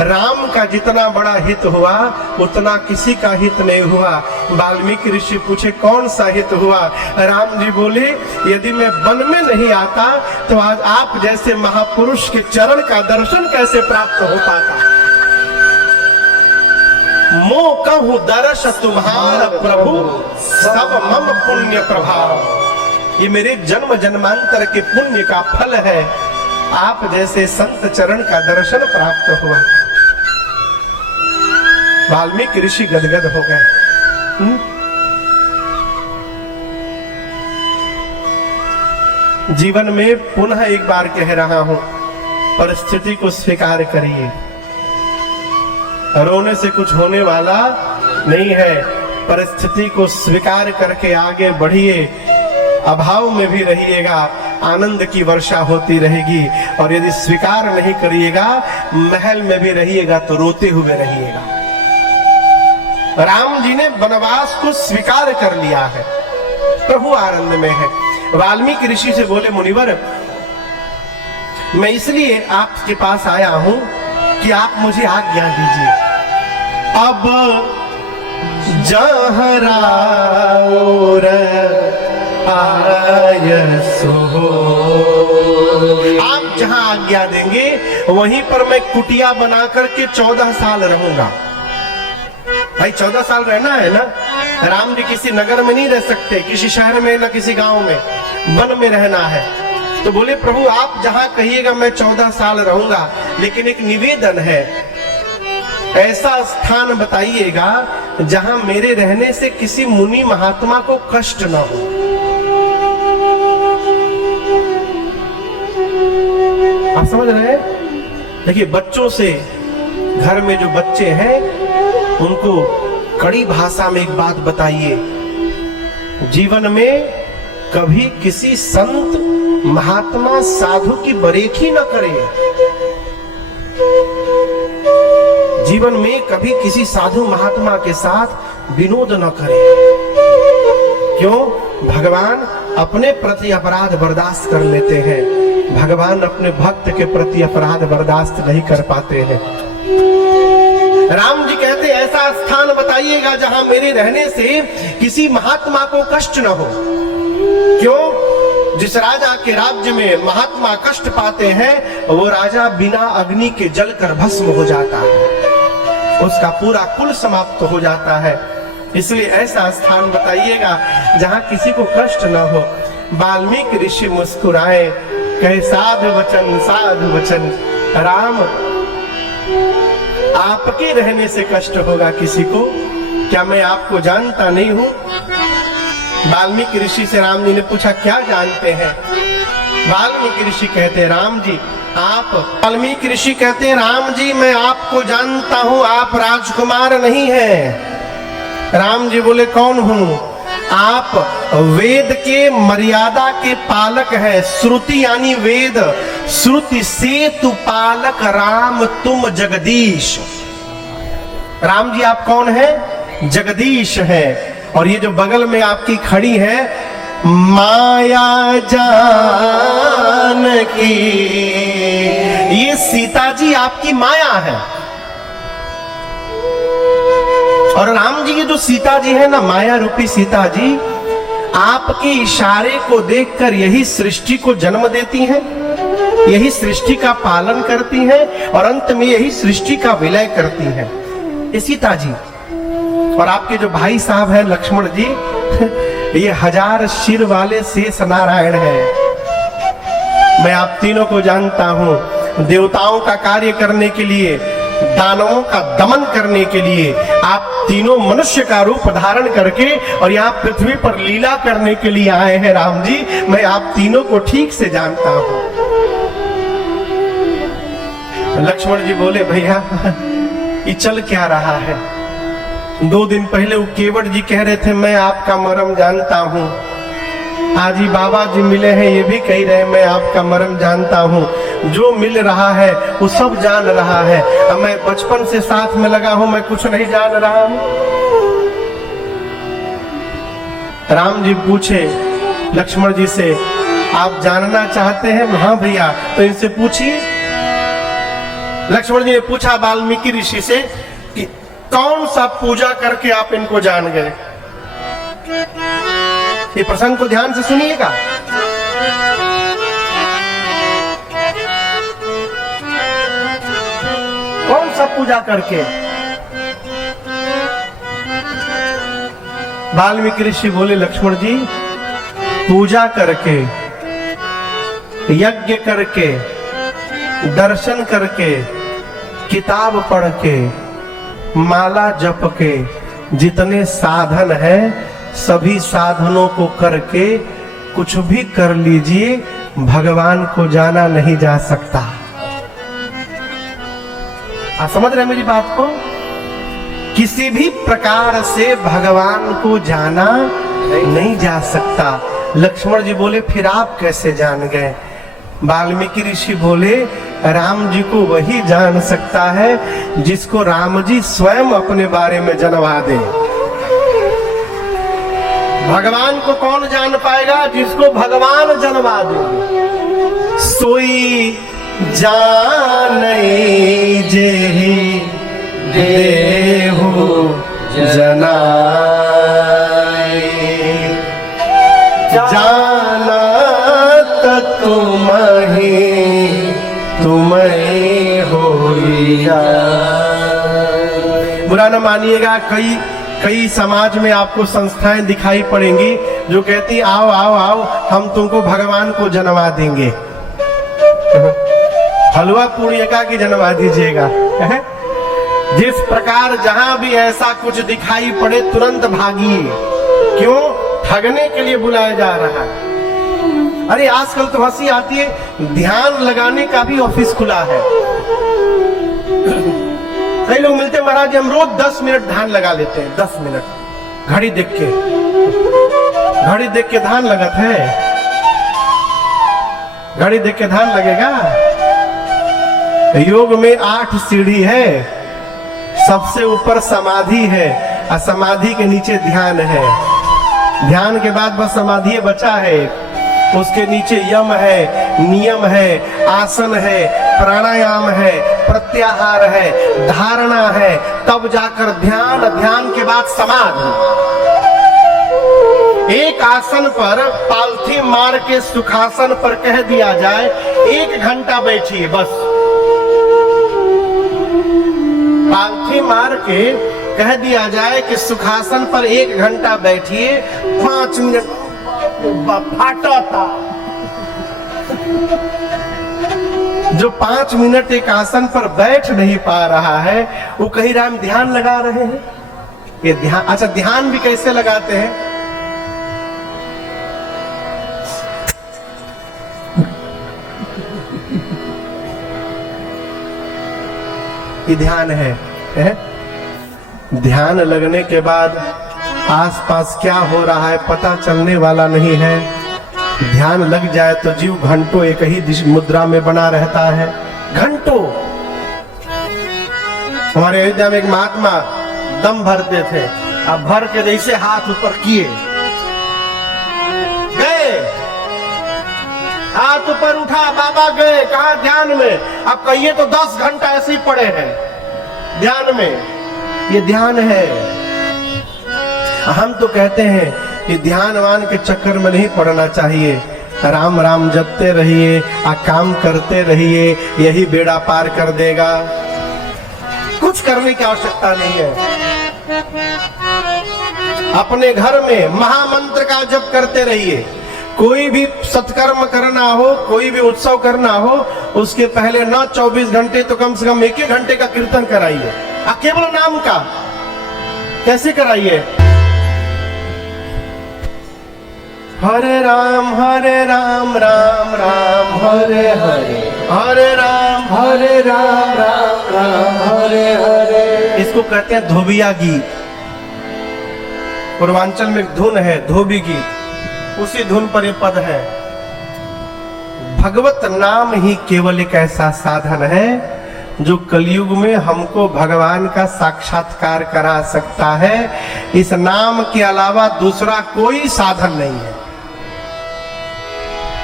राम का जितना बड़ा हित हुआ उतना किसी का हित नहीं हुआ। वाल्मीकि ऋषि पूछे कौन सा हित हुआ? राम जी बोले यदि मैं वन में नहीं आता तो आज आप जैसे महापुरुष के चरण का दर्शन कैसे प्राप्त हो पाता। मो कहूं दर्श तुम्हारा प्रभु सब मम पुण्य प्रभाव, ये मेरे जन्म जन्मांतर के पुण्य का फल है, आप जैसे संत चरण का दर्शन प्राप्त हुआ। वाल्मीकि ऋषि गदगद हो गए। जीवन में पुनः एक बार कह रहा हूं, परिस्थिति को स्वीकार करिए, रोने से कुछ होने वाला नहीं है। परिस्थिति को स्वीकार करके आगे बढ़िए, अभाव में भी रहिएगा, आनंद की वर्षा होती रहेगी। और यदि स्वीकार नहीं करिएगा, महल में भी रहिएगा तो रोते हुए रहिएगा। राम जी ने वनवास को स्वीकार कर लिया है, प्रभु आनंद में है। वाल्मीकि ऋषि से बोले मुनिवर मैं इसलिए आपके पास आया हूं कि आप मुझे आज्ञा दीजिए। अब जहरा आप जहां आज्ञा देंगे वहीं पर मैं कुटिया बना करके 14 साल रहूंगा। भाई 14 साल रहना है ना, राम जी किसी नगर में नहीं रह सकते, किसी शहर में ना किसी गांव में, वन में रहना है। तो बोले प्रभु आप जहां कहिएगा मैं 14 साल रहूंगा, लेकिन एक निवेदन है, ऐसा स्थान बताइएगा जहां मेरे रहने से किसी मुनि महात्मा को कष्ट ना हो। आप समझ रहे हैं? देखिए बच्चों से, घर में जो बच्चे हैं उनको कड़ी भाषा में एक बात बताइए, जीवन में कभी किसी संत महात्मा साधु की बरेखी न करे। जीवन में कभी किसी साधु महात्मा के साथ विनोद न करे। क्यों? भगवान अपने प्रति अपराध बर्दाश्त कर लेते हैं, भगवान अपने भक्त के प्रति अपराध बर्दाश्त नहीं कर पाते हैं। राम जी कहते ऐसा स्थान बताइएगा जहां मेरे रहने से किसी महात्मा को कष्ट न हो। क्यों? जिस राजा के राज्य में महात्मा कष्ट पाते हैं वो राजा बिना अग्नि के जलकर भस्म हो जाता है, उसका पूरा कुल समाप्त हो जाता है। इसलिए ऐसा स्थान बताइएगा जहां किसी को कष्ट न हो। वाल्मीकि ऋषि मुस्कुराए, कहे साधु वचन राम आपके रहने से कष्ट होगा किसी को, क्या मैं आपको जानता नहीं हूं? वाल्मीकि ऋषि से राम जी ने पूछा क्या जानते हैं? वाल्मीकि ऋषि कहते हैं राम जी आप। वाल्मीकि ऋषि कहते हैं राम जी मैं आपको जानता हूं, आप राजकुमार नहीं हैं। राम जी बोले कौन हूं? आप वेद के मर्यादा के पालक है। श्रुति यानी वेद, श्रुति से तु पालक राम तुम जगदीश। राम जी आप कौन है? जगदीश है। और ये जो बगल में आपकी खड़ी है माया जानकी, ये सीता जी आपकी माया है। और राम जी की जो सीता जी है ना, माया रूपी सीता जी, आपके इशारे को देखकर यही सृष्टि को जन्म देती हैं, यही सृष्टि का पालन करती हैं और अंत में यही सृष्टि का विलय करती हैं, ये सीता जी। और आपके जो भाई साहब हैं लक्ष्मण जी, ये 1000 सिर वाले शेष नारायण हैं। मैं आप तीनों को जानता हूं, देवताओं का कार्य करने के लिए, दानवों का दमन करने के लिए आप तीनों मनुष्य का रूप धारण करके और यहाँ पृथ्वी पर लीला करने के लिए आए हैं राम जी। मैं आप तीनों को ठीक से जानता हूं। लक्ष्मण जी बोले, भैया ये चल क्या रहा है? 2 दिन पहले वो केवट जी कह रहे थे मैं आपका मर्म जानता हूं, आज ही बाबा जी मिले हैं, ये भी कह रहे हैं मैं आपका मर्म जानता हूं। जो मिल रहा है वो सब जान रहा है, अब मैं बचपन से साथ में लगा हूं, मैं कुछ नहीं जान रहा हूं। राम जी पूछे लक्ष्मण जी से, आप जानना चाहते हैं? हाँ भैया, तो इनसे पूछिए। लक्ष्मण जी ने पूछा वाल्मीकि ऋषि से कि कौन सा पूजा करके आप इनको जान गए? ये प्रसंग को ध्यान से सुनिएगा। कौन सा पूजा करके? वाल्मीकि ऋषि बोले, लक्ष्मण जी पूजा करके, यज्ञ करके, दर्शन करके, किताब पढ़ के, माला जप के, जितने साधन है सभी साधनों को करके कुछ भी कर लीजिए, भगवान को जाना नहीं जा सकता। आप समझ रहे हैं मेरी बात को? किसी भी प्रकार से भगवान को जाना नहीं जा सकता। लक्ष्मण जी बोले, फिर आप कैसे जान गए? वाल्मीकि ऋषि बोले, राम जी को वही जान सकता है जिसको राम जी स्वयं अपने बारे में जनवा दे। भगवान को कौन जान पाएगा? जिसको भगवान जनवा दे। सोई जाने जेहि देहु जनाए, जानत तुम्हि तुम्हें होइया। बुरा न मानिएगा, कई समाज में आपको संस्थाएं दिखाई पड़ेंगी जो कहती आओ आओ आओ हम तुमको भगवान को जनवा देंगे। हलवा पूर्णिका की जनवा दीजिएगा। जिस प्रकार जहां भी ऐसा कुछ दिखाई पड़े तुरंत भागिए। क्यों? ठगने के लिए बुलाया जा रहा है। अरे आजकल तो हंसी आती है, ध्यान लगाने का भी ऑफिस खुला है। कई लोग मिलते, महाराज हम रोज 10 मिनट ध्यान लगा लेते हैं। 10 मिनट घड़ी देख के ध्यान लगत है? घड़ी देख के ध्यान लगेगा? योग में 8 सीढ़ी है, सबसे ऊपर समाधि है और समाधि के नीचे ध्यान है। ध्यान के बाद बस समाधि बचा है, उसके नीचे यम है, नियम है, आसन है, प्राणायाम है, प्रत्याहार है, धारणा है, तब जाकर ध्यान, ध्यान के बाद समाधि। एक आसन पर पालथी मार के सुखासन पर कह दिया जाए 1 घंटा बैठिए, बस पालथी मार के कह दिया जाए कि सुखासन पर 1 घंटा बैठिए, 5 मिनट फाटा था। जो 5 मिनट एक आसन पर बैठ नहीं पा रहा है वो कहीं राम ध्यान लगा रहे हैं। ये ध्यान, अच्छा ध्यान भी कैसे लगाते हैं? ये ध्यान है? ध्यान लगने के बाद आसपास क्या हो रहा है पता चलने वाला नहीं है। ध्यान लग जाए तो जीव घंटों एक ही मुद्रा में बना रहता है, घंटों। हमारे अयोध्या में एक महात्मा दम भरते थे, अब भर के जैसे हाथ ऊपर किए, गए, हाथ ऊपर उठा, बाबा गए, कहा ध्यान में। अब कहिए तो 10 घंटा ऐसे ही पड़े हैं ध्यान में। ये ध्यान है। हम तो कहते हैं कि ध्यानवान के चक्कर में नहीं पड़ना चाहिए, राम राम जपते रहिए, काम करते रहिए, यही बेड़ा पार कर देगा। कुछ करने की आवश्यकता नहीं है। अपने घर में महामंत्र का जप करते रहिए। कोई भी सत्कर्म करना हो, कोई भी उत्सव करना हो, उसके पहले न 24 घंटे तो कम से कम 1-1 घंटे का कीर्तन कराइए, केवल नाम का। कैसे कराइए? हरे राम राम राम हरे हरे, हरे राम राम राम हरे हरे। इसको कहते हैं धोबिया गीत। पूर्वांचल में एक धुन है धोबी गीत, उसी धुन पर ये पद है। भगवत नाम ही केवल एक ऐसा साधन है जो कलयुग में हमको भगवान का साक्षात्कार करा सकता है। इस नाम के अलावा दूसरा कोई साधन नहीं है।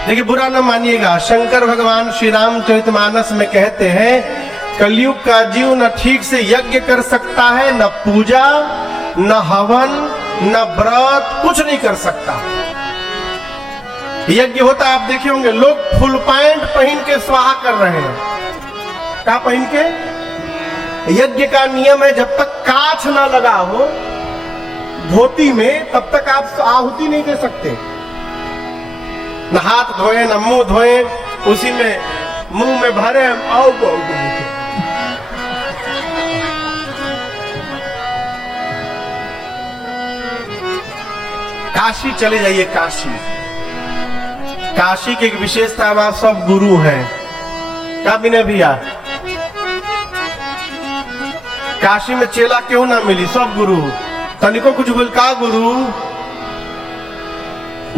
देखिए, बुरा न मानिएगा, शंकर भगवान श्री रामचरितमानस में कहते हैं कलयुग का जीव न ठीक से यज्ञ कर सकता है, न पूजा, न हवन, न व्रत, कुछ नहीं कर सकता। यज्ञ होता आप देखे होंगे, लोग फुल पैंट पहन के स्वाहा कर रहे हैं। क्या पहन के? यज्ञ का नियम है जब तक कांच ना लगा हो धोती में, तब तक आप आहुति नहीं दे सकते। न हाथ धोए, न मुंह धोए, उसी में मुंह में भरे आओ। काशी चले जाइए। काशी की एक विशेषता, आप सब गुरु हैं। क्या बिना भैया, काशी में चेला क्यों ना मिली? सब गुरु। तनिको कुछ बोल का गुरु?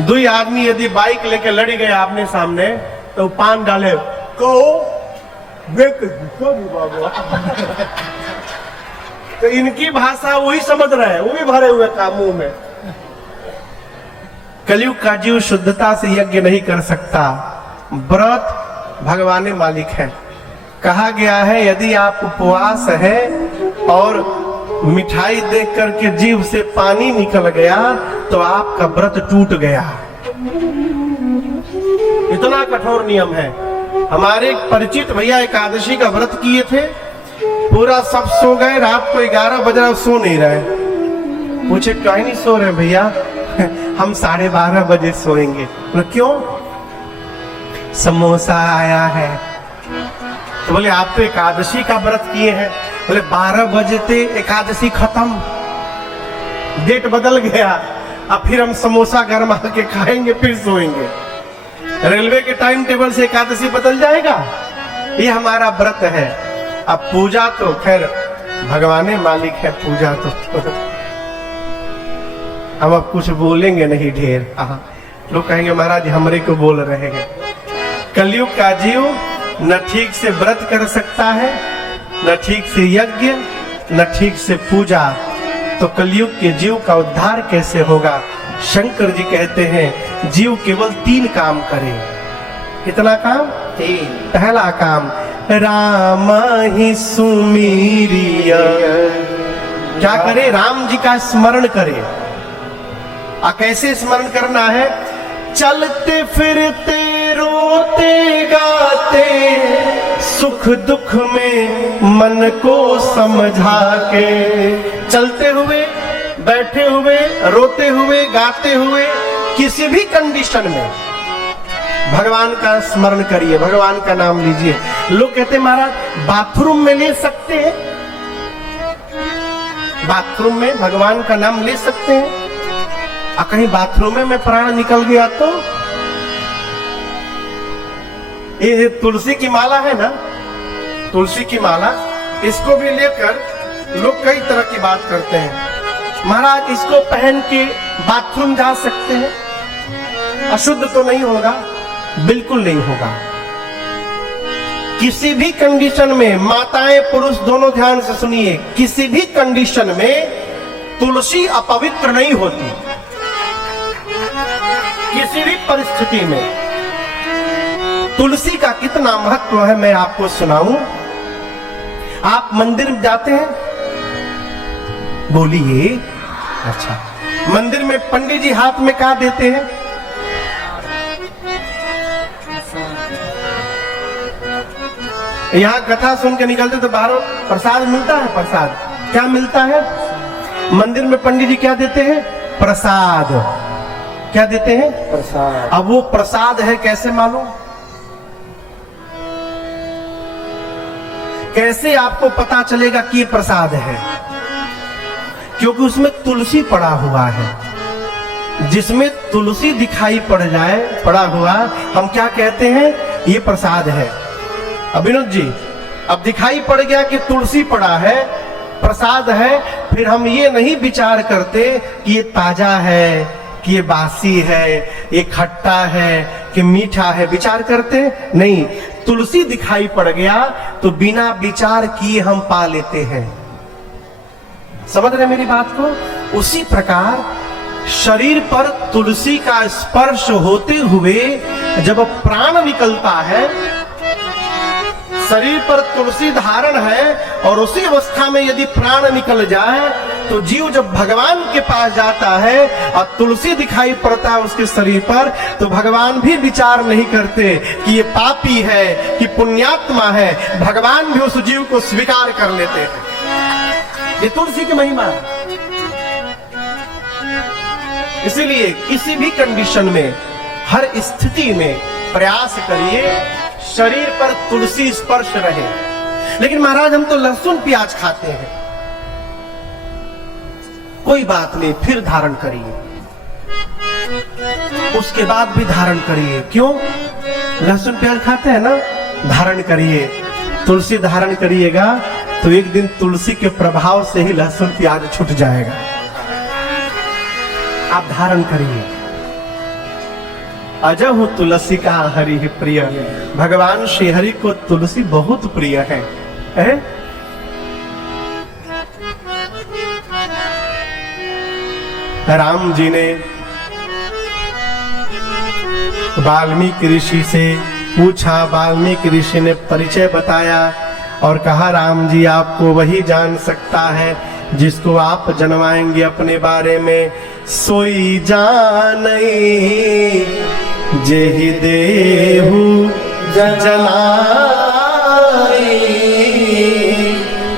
2 आदमी यदि बाइक लेके लड़ गए आपने सामने, तो पान डाले तो इनकी भाषा वही समझ रहे हैं, वो भी भरे हुए का मुंह में। कलयुग का जीव शुद्धता से यज्ञ नहीं कर सकता। व्रत भगवान मालिक है। कहा गया है यदि आप उपवास है और मिठाई देख करके जीभ से पानी निकल गया तो आपका व्रत टूट गया। इतना कठोर नियम है। हमारे परिचित भैया एकादशी का व्रत किए थे, पूरा सब सो गए, रात को 11 बजे सो नहीं रहे। पूछे क्यों नहीं सो रहे भैया? हम 12:30 बजे सोएंगे। क्यों? समोसा आया है। तो बोले आप तो एकादशी का व्रत किए हैं। बोले 12 बजे थे, एकादशी खत्म, डेट बदल गया, अब फिर हम समोसा गरमा के खाएंगे फिर सोएंगे। रेलवे के टाइम टेबल से एकादशी बदल जाएगा? ये हमारा व्रत है। अब पूजा तो खैर भगवान मालिक है, पूजा तो हम अब कुछ बोलेंगे नहीं ढेर। लोग कहेंगे महाराज हमरे को बोल रहे हैं। कलयुग का जीव न ठीक से व्रत कर सकता है, न ठीक से यज्ञ, न ठीक से पूजा, तो कलयुग के जीव का उद्धार कैसे होगा? शंकर जी कहते हैं जीव केवल 3 काम करे। कितना काम? 3। पहला काम राम ही सुमीरिया। क्या करे? राम जी का स्मरण करे। कैसे स्मरण करना है? चलते फिरते रोते गाते सुख दुख में मन को समझा के। चलते हुए, बैठे हुए, रोते हुए, गाते हुए, किसी भी कंडीशन में भगवान का स्मरण करिए, भगवान का नाम लीजिए। लोग कहते महाराज बाथरूम में ले सकते हैं? बाथरूम में भगवान का नाम ले सकते हैं? कहीं बाथरूम में प्राण निकल गया तो? ये तुलसी की माला है ना, तुलसी की माला, इसको भी लेकर लोग कई तरह की बात करते हैं। महाराज इसको पहन के बाथरूम जा सकते हैं? अशुद्ध तो नहीं होगा? बिल्कुल नहीं होगा। किसी भी कंडीशन में, माताएं पुरुष दोनों ध्यान से सुनिए, किसी भी कंडीशन में तुलसी अपवित्र नहीं होती। किसी भी परिस्थिति में तुलसी का कितना महत्व है मैं आपको सुनाऊं। आप मंदिर में जाते हैं? बोलिए। अच्छा, मंदिर में पंडित जी हाथ में क्या देते हैं? यहाँ कथा सुन के निकलते तो बाहर प्रसाद मिलता है। प्रसाद क्या मिलता है? मंदिर में पंडित जी क्या देते हैं? प्रसाद। क्या देते हैं? प्रसाद। अब वो प्रसाद है कैसे मालूम? कैसे आपको पता चलेगा कि ये प्रसाद है? क्योंकि उसमें तुलसी पड़ा हुआ है। जिसमें तुलसी दिखाई पड़ जाए पड़ा हुआ, हम क्या कहते हैं? ये प्रसाद है। अभिनव जी, अब दिखाई पड़ गया कि तुलसी पड़ा है, प्रसाद है, फिर हम ये नहीं विचार करते कि ये ताजा है, कि ये बासी है, ये खट्टा है, कि मीठा है। विचार करते नहीं। तुलसी दिखाई पड़ गया तो बिना विचार किए हम पा लेते हैं। समझ रहे मेरी बात को? उसी प्रकार शरीर पर तुलसी का स्पर्श होते हुए जब प्राण निकलता है, शरीर पर तुलसी धारण है और उसी अवस्था में यदि प्राण निकल जाए तो जीव जब भगवान के पास जाता है और तुलसी दिखाई पड़ता है उसके शरीर पर, तो भगवान भी विचार नहीं करते कि ये पापी है कि पुण्यात्मा है। भगवान भी उस जीव को स्वीकार कर लेते हैं। ये तुलसी की महिमा है। इसीलिए किसी भी कंडीशन में, हर स्थिति में प्रयास करिए शरीर पर तुलसी स्पर्श रहे। लेकिन महाराज हम तो लहसुन प्याज खाते हैं। कोई बात नहीं, फिर धारण करिए, उसके बाद भी धारण करिए। क्यों? लहसुन प्याज खाते हैं ना, धारण करिए। तुलसी धारण करिएगा तो एक दिन तुलसी के प्रभाव से ही लहसुन प्याज छूट जाएगा। आप धारण करिए। अजहु तुलसी का हरि प्रिय। भगवान श्री हरि को तुलसी बहुत प्रिय है? राम जी ने वाल्मीकि ऋषि से पूछा, वाल्मीकि ऋषि ने परिचय बताया और कहा राम जी आपको वही जान सकता है जिसको आप जनवाएंगे अपने बारे में। सोई जानई जेहि देहु जनाई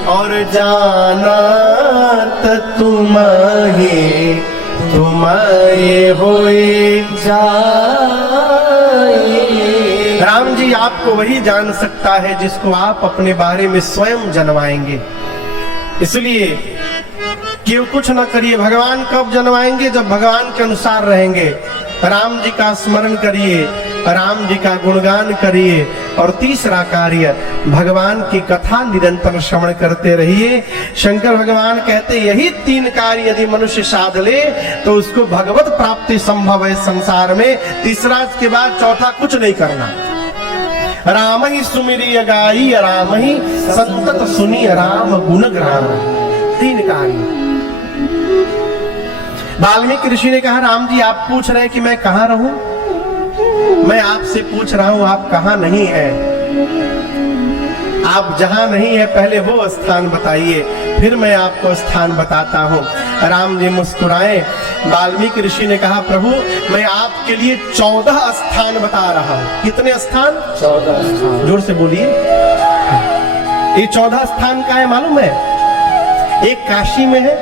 और जानत तुम्हें तुम्हारे होए जाए। राम जी आपको वही जान सकता है जिसको आप अपने बारे में स्वयं जनवाएंगे। इसलिए क्यों कुछ ना करिए। भगवान कब जनवाएंगे? जब भगवान के अनुसार रहेंगे। राम जी का स्मरण करिए, राम जी का गुणगान करिए और तीसरा कार्य भगवान की कथा निरंतर श्रवण करते रहिए। शंकर भगवान कहते यही 3 कार्य यदि मनुष्य साध ले तो उसको भगवत प्राप्ति संभव है संसार में। तीसरा के बाद चौथा कुछ नहीं करना। राम ही सुमिरिय गाई, राम ही संतत सुनी राम गुण ग्राम। 3 कार्य। वाल्मीकि ऋषि ने कहा राम जी आप पूछ रहे हैं कि मैं कहाँ रहूं? मैं आपसे पूछ रहा हूं आप कहाँ नहीं है। आप जहां नहीं है पहले वो स्थान बताइए, फिर मैं आपको स्थान बताता हूं। राम जी मुस्कुराए। वाल्मीकि ऋषि ने कहा प्रभु मैं आपके लिए 14 स्थान बता रहा हूं। कितने स्थान? 14 स्थान। जोर से बोलिए। ये 14 स्थान का है मालूम है? एक काशी में है,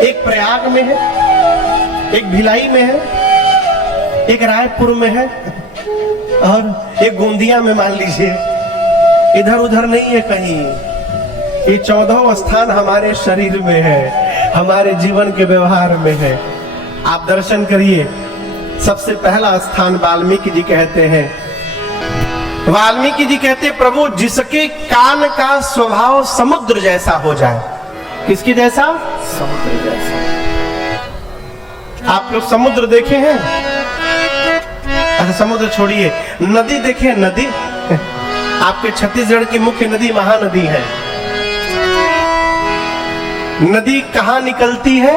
एक प्रयाग में है, एक भिलाई में है, एक रायपुर में है और एक गोंदिया में मान लीजिए। इधर उधर नहीं है कहीं। ये 14 स्थान हमारे शरीर में है, हमारे जीवन के व्यवहार में है। आप दर्शन करिए। सबसे पहला स्थान वाल्मीकि जी कहते हैं। वाल्मीकि जी कहते प्रभु जिसके कान का स्वभाव समुद्र जैसा हो जाए। किसकी जैसा? समुद्र जैसा। आप लोग समुद्र देखे हैं? अच्छा समुद्र छोड़िए, नदी देखे? नदी आपके छत्तीसगढ़ की मुख्य नदी महानदी है। नदी कहां निकलती है?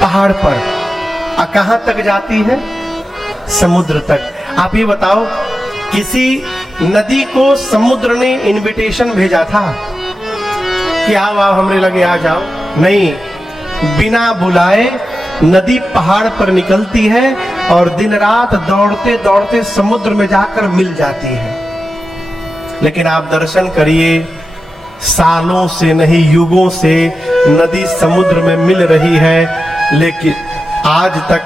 पहाड़ पर। और कहां तक जाती है? समुद्र तक। आप ये बताओ किसी नदी को समुद्र ने इनविटेशन भेजा था? कि आओ आओ हमरे लगे आ जाओ, नहीं, बिना बुलाए नदी पहाड़ पर निकलती है और दिन रात दौड़ते दौड़ते समुद्र में जाकर मिल जाती है। लेकिन आप दर्शन करिए, सालों से नहीं युगों से नदी समुद्र में मिल रही है, लेकिन आज तक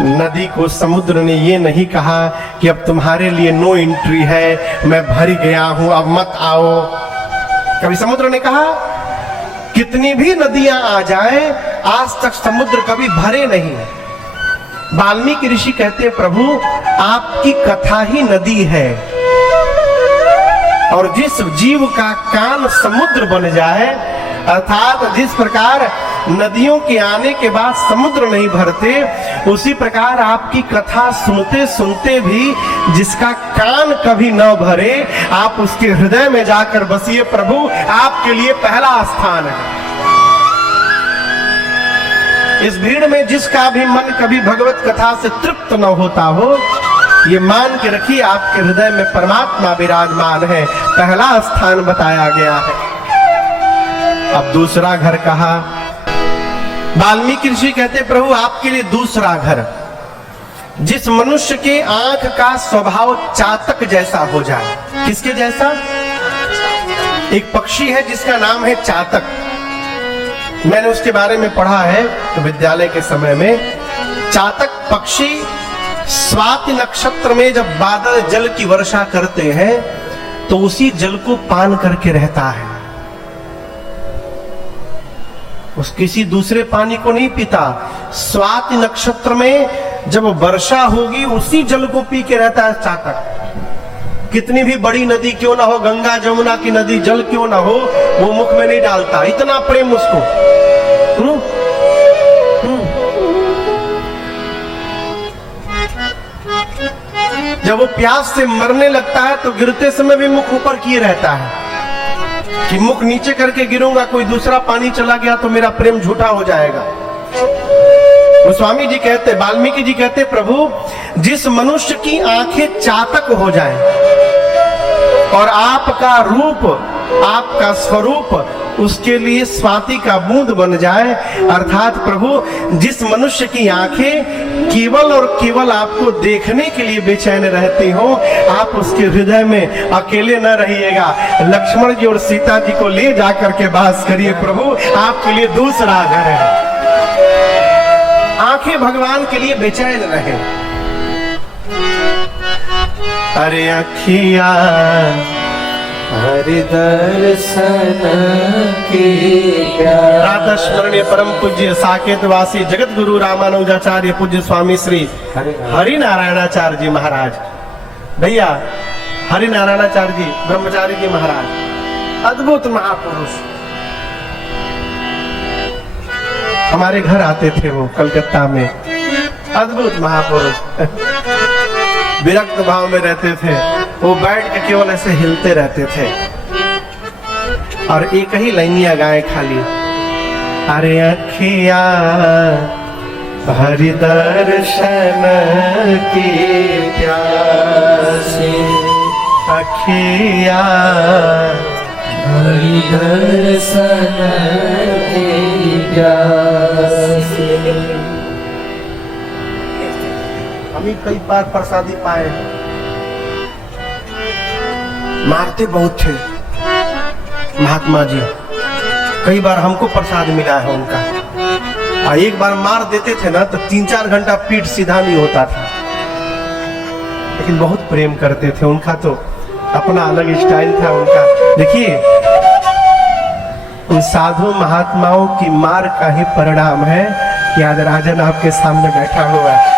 नदी को समुद्र ने ये नहीं कहा कि अब तुम्हारे लिए नो एंट्री है, मैं भर गया हूं, अब मत आओ। कभी समुद्र ने कहा? कितनी भी नदियां आ जाएं, आज तक समुद्र कभी भरे नहीं। वाल्मीकि ऋषि कहते हैं, प्रभु आपकी कथा ही नदी है, और जिस जीव का कान समुद्र बन जाए, अर्थात जिस प्रकार नदियों के आने के बाद समुद्र नहीं भरते, उसी प्रकार आपकी कथा सुनते सुनते भी जिसका कान कभी न भरे, आप उसके हृदय में जाकर बसिए। प्रभु आपके लिए पहला स्थान है। इस भीड़ में जिसका भी मन कभी भगवत कथा से तृप्त न होता हो, ये मान के रखिए आपके हृदय में परमात्मा विराजमान है। पहला स्थान बताया गया है। अब दूसरा घर कहा। वाल्मीकि ऋषि कहते, प्रभु आपके लिए दूसरा घर, जिस मनुष्य के आंख का स्वभाव चातक जैसा हो जाए। किसके जैसा? एक पक्षी है जिसका नाम है चातक। मैंने उसके बारे में पढ़ा है तो विद्यालय के समय में। चातक पक्षी स्वाति नक्षत्र में जब बादल जल की वर्षा करते हैं तो उसी जल को पान करके रहता है, उस किसी दूसरे पानी को नहीं पीता। स्वाति नक्षत्र में जब वर्षा होगी उसी जल को पी के रहता है चातक। कितनी भी बड़ी नदी क्यों ना हो, गंगा जमुना की नदी जल क्यों ना हो, वो मुख में नहीं डालता, इतना प्रेम उसको। जब वो प्यास से मरने लगता है तो गिरते समय भी मुख ऊपर किए रहता है कि मुख नीचे करके गिरूंगा, कोई दूसरा पानी चला गया तो मेरा प्रेम झूठा हो जाएगा। गोस्वामी जी कहते, वाल्मीकि जी कहते, प्रभु जिस मनुष्य की आंखें चातक हो जाएं और आपका रूप, आपका स्वरूप उसके लिए स्वाति का बूंद बन जाए, अर्थात प्रभु जिस मनुष्य की आंखें केवल और केवल आपको देखने के लिए बेचैन रहती हो, आप उसके हृदय में अकेले न रहिएगा। लक्ष्मण जी और सीता जी को ले जाकर के वास करिए। प्रभु आपके लिए दूसरा घर है। आंखें भगवान के लिए बेचैन रहे। अरे अखिया हरि दर्शन की राधा स्मरणीय परम पूज्य साकेत वासी जगत गुरु रामानुजाचार्य पूज्य स्वामी श्री हरि नारायणाचार्य जी महाराज, भैया हरि नारायणाचार्य जी ब्रह्मचारी जी महाराज, अद्भुत महापुरुष। हमारे घर आते थे वो कलकत्ता में, अद्भुत महापुरुष। विरक्त भाव में रहते थे वो, बैठ के केवल ऐसे हिलते रहते थे और एक ही लाइनिया गाए खाली, अरे अखिया हरि दर्शन की प्यासी, अखिया हरि दर्शन की प्यासी। हम कई बार प्रसादी पाए, मारते बहुत थे महात्मा जी, कई बार हमको प्रसाद मिला है उनका, और एक बार मार देते थे ना तो 3-4 घंटा पीठ सीधा नहीं होता था, लेकिन बहुत प्रेम करते थे। उनका तो अपना अलग स्टाइल था उनका। देखिए उन साधु महात्माओं की मार का ही परिणाम है कि आज राजन आपके सामने बैठा हुआ है।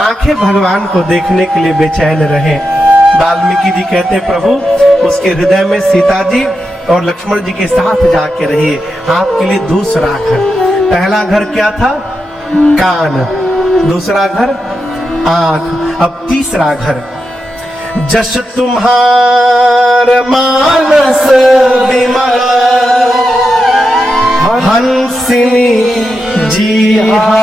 आंखें भगवान को देखने के लिए बेचैन रहे। वाल्मीकि जी कहते हैं, प्रभु उसके हृदय में सीता जी और लक्ष्मण जी के साथ जाके रहिए। आपके लिए दूसरा घर, पहला घर क्या था? कान, दूसरा घर आंख, अब तीसरा घर। जस तुम्हार मानस विमल हंसिनी जिहा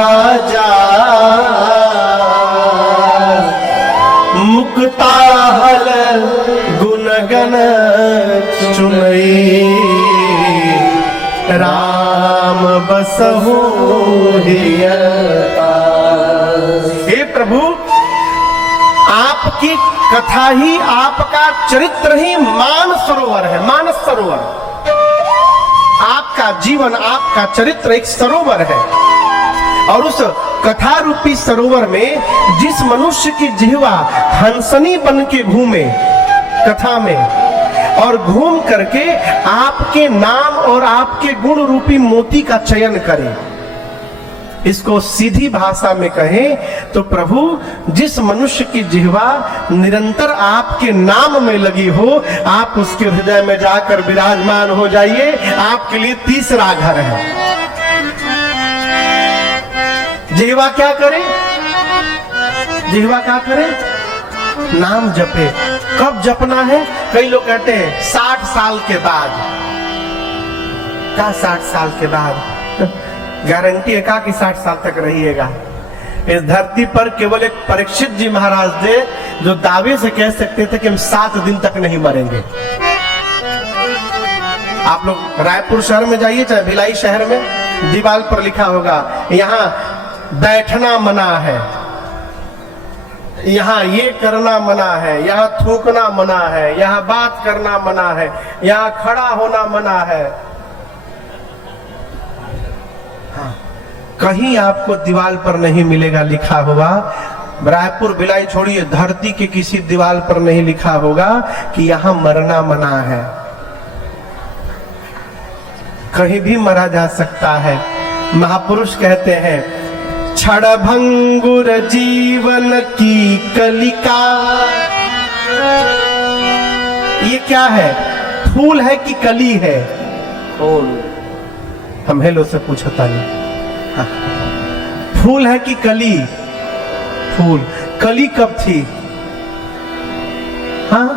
मुक्ताहल राम बसहु हृदय पास। हे प्रभु, आपकी कथा ही, आपका चरित्र ही मान सरोवर है, मानस सरोवर। आपका जीवन, आपका चरित्र एक सरोवर है, और उस कथा रूपी सरोवर में जिस मनुष्य की जिह्वा हंसनी बन के घूमे कथा में, और घूम करके आपके नाम और आपके गुण रूपी मोती का चयन करे, इसको सीधी भाषा में कहें तो प्रभु, जिस मनुष्य की जिह्वा निरंतर आपके नाम में लगी हो, आप उसके हृदय में जाकर विराजमान हो जाइए, आपके लिए तीसरा घर है। जिह्वा क्या करे? जिह्वा क्या करे? नाम जपे। कब जपना है? कई लोग कहते हैं 60 साल के बाद। क्या 60 साल के बाद? गारंटी है का कि 60 साल तक रहिएगा। इस धरती पर केवल एक परीक्षित जी महाराज थे जो दावे से कह सकते थे कि हम 7 दिन तक नहीं मरेंगे। आप लोग रायपुर शहर में जाइए, चाहे भिलाई शहर में, दीवार पर लिखा होगा यहाँ बैठना मना है, यहाँ ये करना मना है, यहाँ थूकना मना है, यहाँ बात करना मना है, यहाँ खड़ा होना मना है। हाँ, कहीं आपको दीवार पर नहीं मिलेगा लिखा हुआ। रायपुर भिलाई छोड़िए, धरती के किसी दीवार पर नहीं लिखा होगा कि यहाँ मरना मना है। कहीं भी मरा जा सकता है। महापुरुष कहते हैं, क्षणभंगुर जीवन की कलिका। ये क्या है? फूल है कि कली है? फूल। हम हेलो से पूछता नहीं। हाँ। फूल है कि कली? फूल। कली कब थी? हाँ,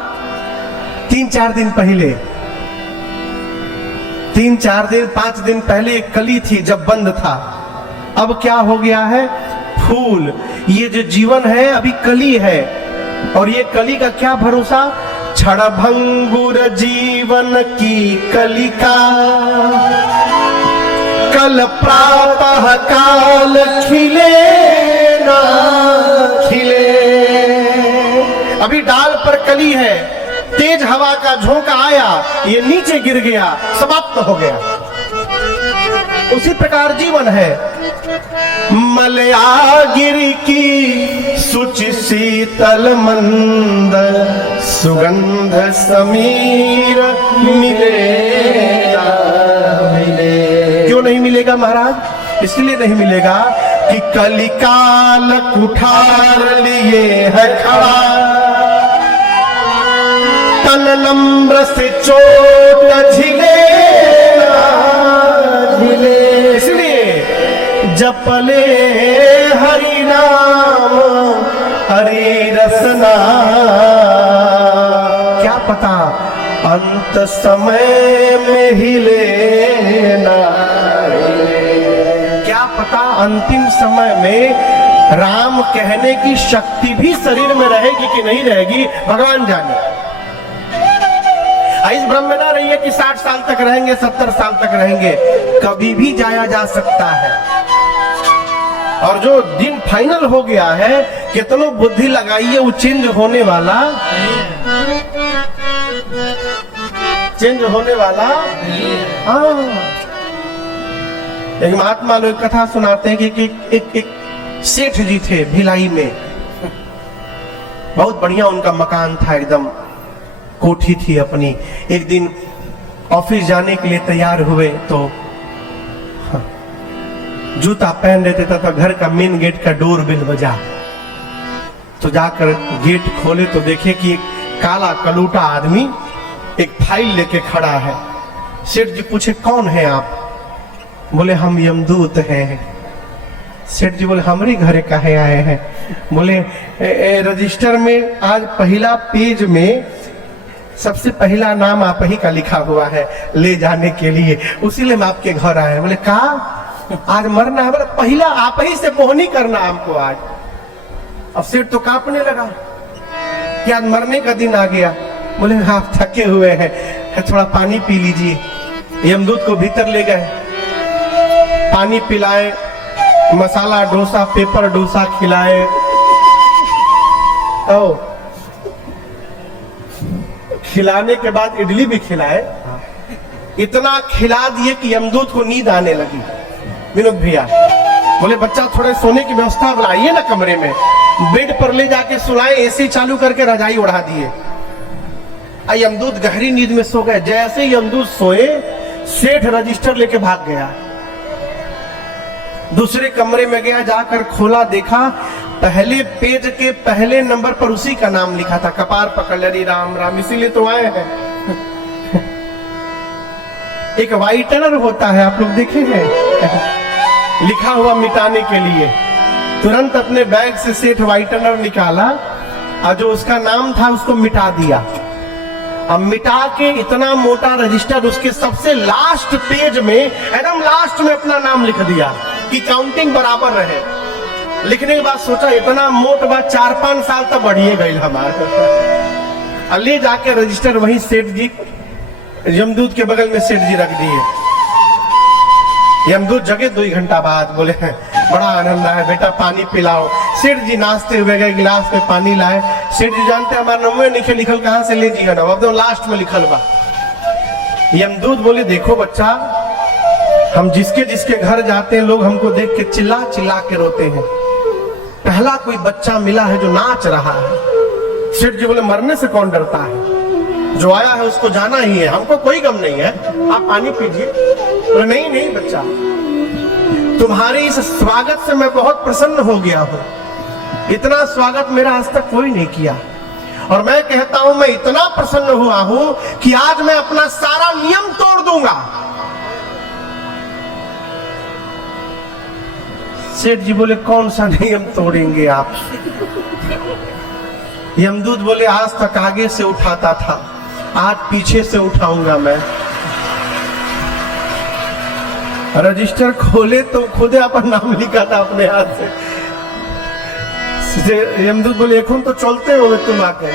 3-4 दिन पहले, 3-4 दिन 5 दिन पहले एक कली थी जब बंद था। अब क्या हो गया है? फूल। ये जो जीवन है अभी कली है, और ये कली का क्या भरोसा? क्षणभंगुर जीवन की कलिका, कल प्रातः काल खिले ना खिले। अभी डाल पर कली है, तेज हवा का झोंका आया, ये नीचे गिर गया, समाप्त हो गया। उसी प्रकार जीवन है। मलयागिरी की सुचि शीतल मंद, सुगंध समीर मिले मिले। क्यों नहीं मिलेगा महाराज? इसलिए नहीं मिलेगा कि कलिकाल कुठार लिए है खड़ा, तन नम्र से चोट झिले झिले। इसलिए जपले हरि नाम हरि रसना, क्या पता अंत समय में हिले ना, क्या पता अंतिम समय में राम कहने की शक्ति भी शरीर में रहेगी कि नहीं रहेगी, भगवान जाने। इस भ्रम में ना रहिए कि 60 साल तक रहेंगे, 70 साल तक रहेंगे, कभी भी जाया जा सकता है। और जो दिन फाइनल हो गया है, कितनो बुद्धि लगाइए, वो चेंज होने वाला, चेंज होने वाला। हाँ, एक महात्मा लोग कथा सुनाते हैं कि एक सेठ जी थे भिलाई में, बहुत बढ़िया उनका मकान था, एकदम कोठी थी अपनी। एक दिन ऑफिस जाने के लिए तैयार हुए तो जूता पहन लेते था, तो घर का मेन गेट का डोर बेल बजा, तो जाकर गेट खोले तो देखे कि एक काला कलूटा आदमी एक फाइल लेके खड़ा है। सेठ जी पूछे, कौन है आप? बोले, हम यमदूत हैं। सेठ जी बोले, हमारे घर काहे आए हैं? बोले, रजिस्टर में आज पहला पेज में सबसे पहला नाम आप ही का लिखा हुआ है ले जाने के लिए, उसी लिए हम आपके घर आए हैं। बोले, कहा आज मरना है? बोले, पहला आप ही से मोहनी करना हमको आज। अब सेठ तो कांपने लगा कि आज मरने का दिन आ गया। बोले, आप थके हुए हैं, थोड़ा पानी पी लीजिए। यमदूत को भीतर ले गए, पानी पिलाए, मसाला डोसा, पेपर डोसा खिलाए, तो खिलाने के बाद इडली भी खिलाए। इतना खिला दिए कि यमदूत को नींद आने लगी। विनोद भैया बोले बच्चा थोड़े सोने की व्यवस्था बनाइए ना कमरे में, बेड पर ले जाके सुलाए, एसी चालू करके रजाई उड़ा दिए। यमदूत गहरी नींद में सो गए। जैसे यमदूत सोए, सेठ रजिस्टर लेके भाग गया, दूसरे कमरे में गया, जाकर खोला, देखा पहले पेज के पहले नंबर पर उसी का नाम लिखा था, कपार पकड़ ले राम राम, इसीलिए तो आए हैं। एक वाइटनर होता है, आप लोग देखे हैं, लिखा हुआ मिटाने के लिए। तुरंत अपने बैग से सेठ वाइटनर निकाला और जो उसका नाम था उसको मिटा दिया। अब मिटा के इतना मोटा रजिस्टर उसके सबसे लास्ट पेज में, एकदम लास्ट में अपना नाम लिख दिया कि काउंटिंग बराबर रहे। लिखने के बाद सोचा इतना मोट बात 4-5 साल तक बढ़िए गई हमारे। ले जाके रजिस्टर वहीं सेठ जी, यमदूत के बगल में सेठ जी रख दिए। यमदूत जगे 2 घंटा बाद, बोले बड़ा आनंद आया बेटा, पानी पिलाओ। सेठ जी नाचते हुए गए, गिलास में पानी लाए। सेठ जी जानते हमारा नंबर नहीं लिखल, कहां से ले जीगा ना, अब तो लास्ट में लिखल बा। यमदूत बोले देखो बच्चा, हम जिसके जिसके घर जाते हैं लोग हमको देख के चिल्ला चिल्ला के रोते हैं। पहला कोई बच्चा मिला है जो नाच रहा है। सेठ जी बोले मरने से कौन डरता है, जो आया है उसको जाना ही है, हमको कोई गम नहीं है, आप पानी पीजिए। बोले नहीं नहीं बच्चा, तुम्हारे इस स्वागत से मैं बहुत प्रसन्न हो गया हूं। इतना स्वागत मेरा आज तक कोई नहीं किया, और मैं कहता हूं मैं इतना प्रसन्न हुआ हूं कि आज मैं अपना सारा नियम तोड़ दूंगा। सेठ जी बोले कौन सा नियम तोड़ेंगे आप? यमदूत बोले आज तक आगे से उठाता था, आज पीछे से उठाऊंगा मैं। रजिस्टर खोले तो खुद अपन नाम लिखा था अपने हाथ से। यमदूत बोले এখন तो चलते हो तुम आके।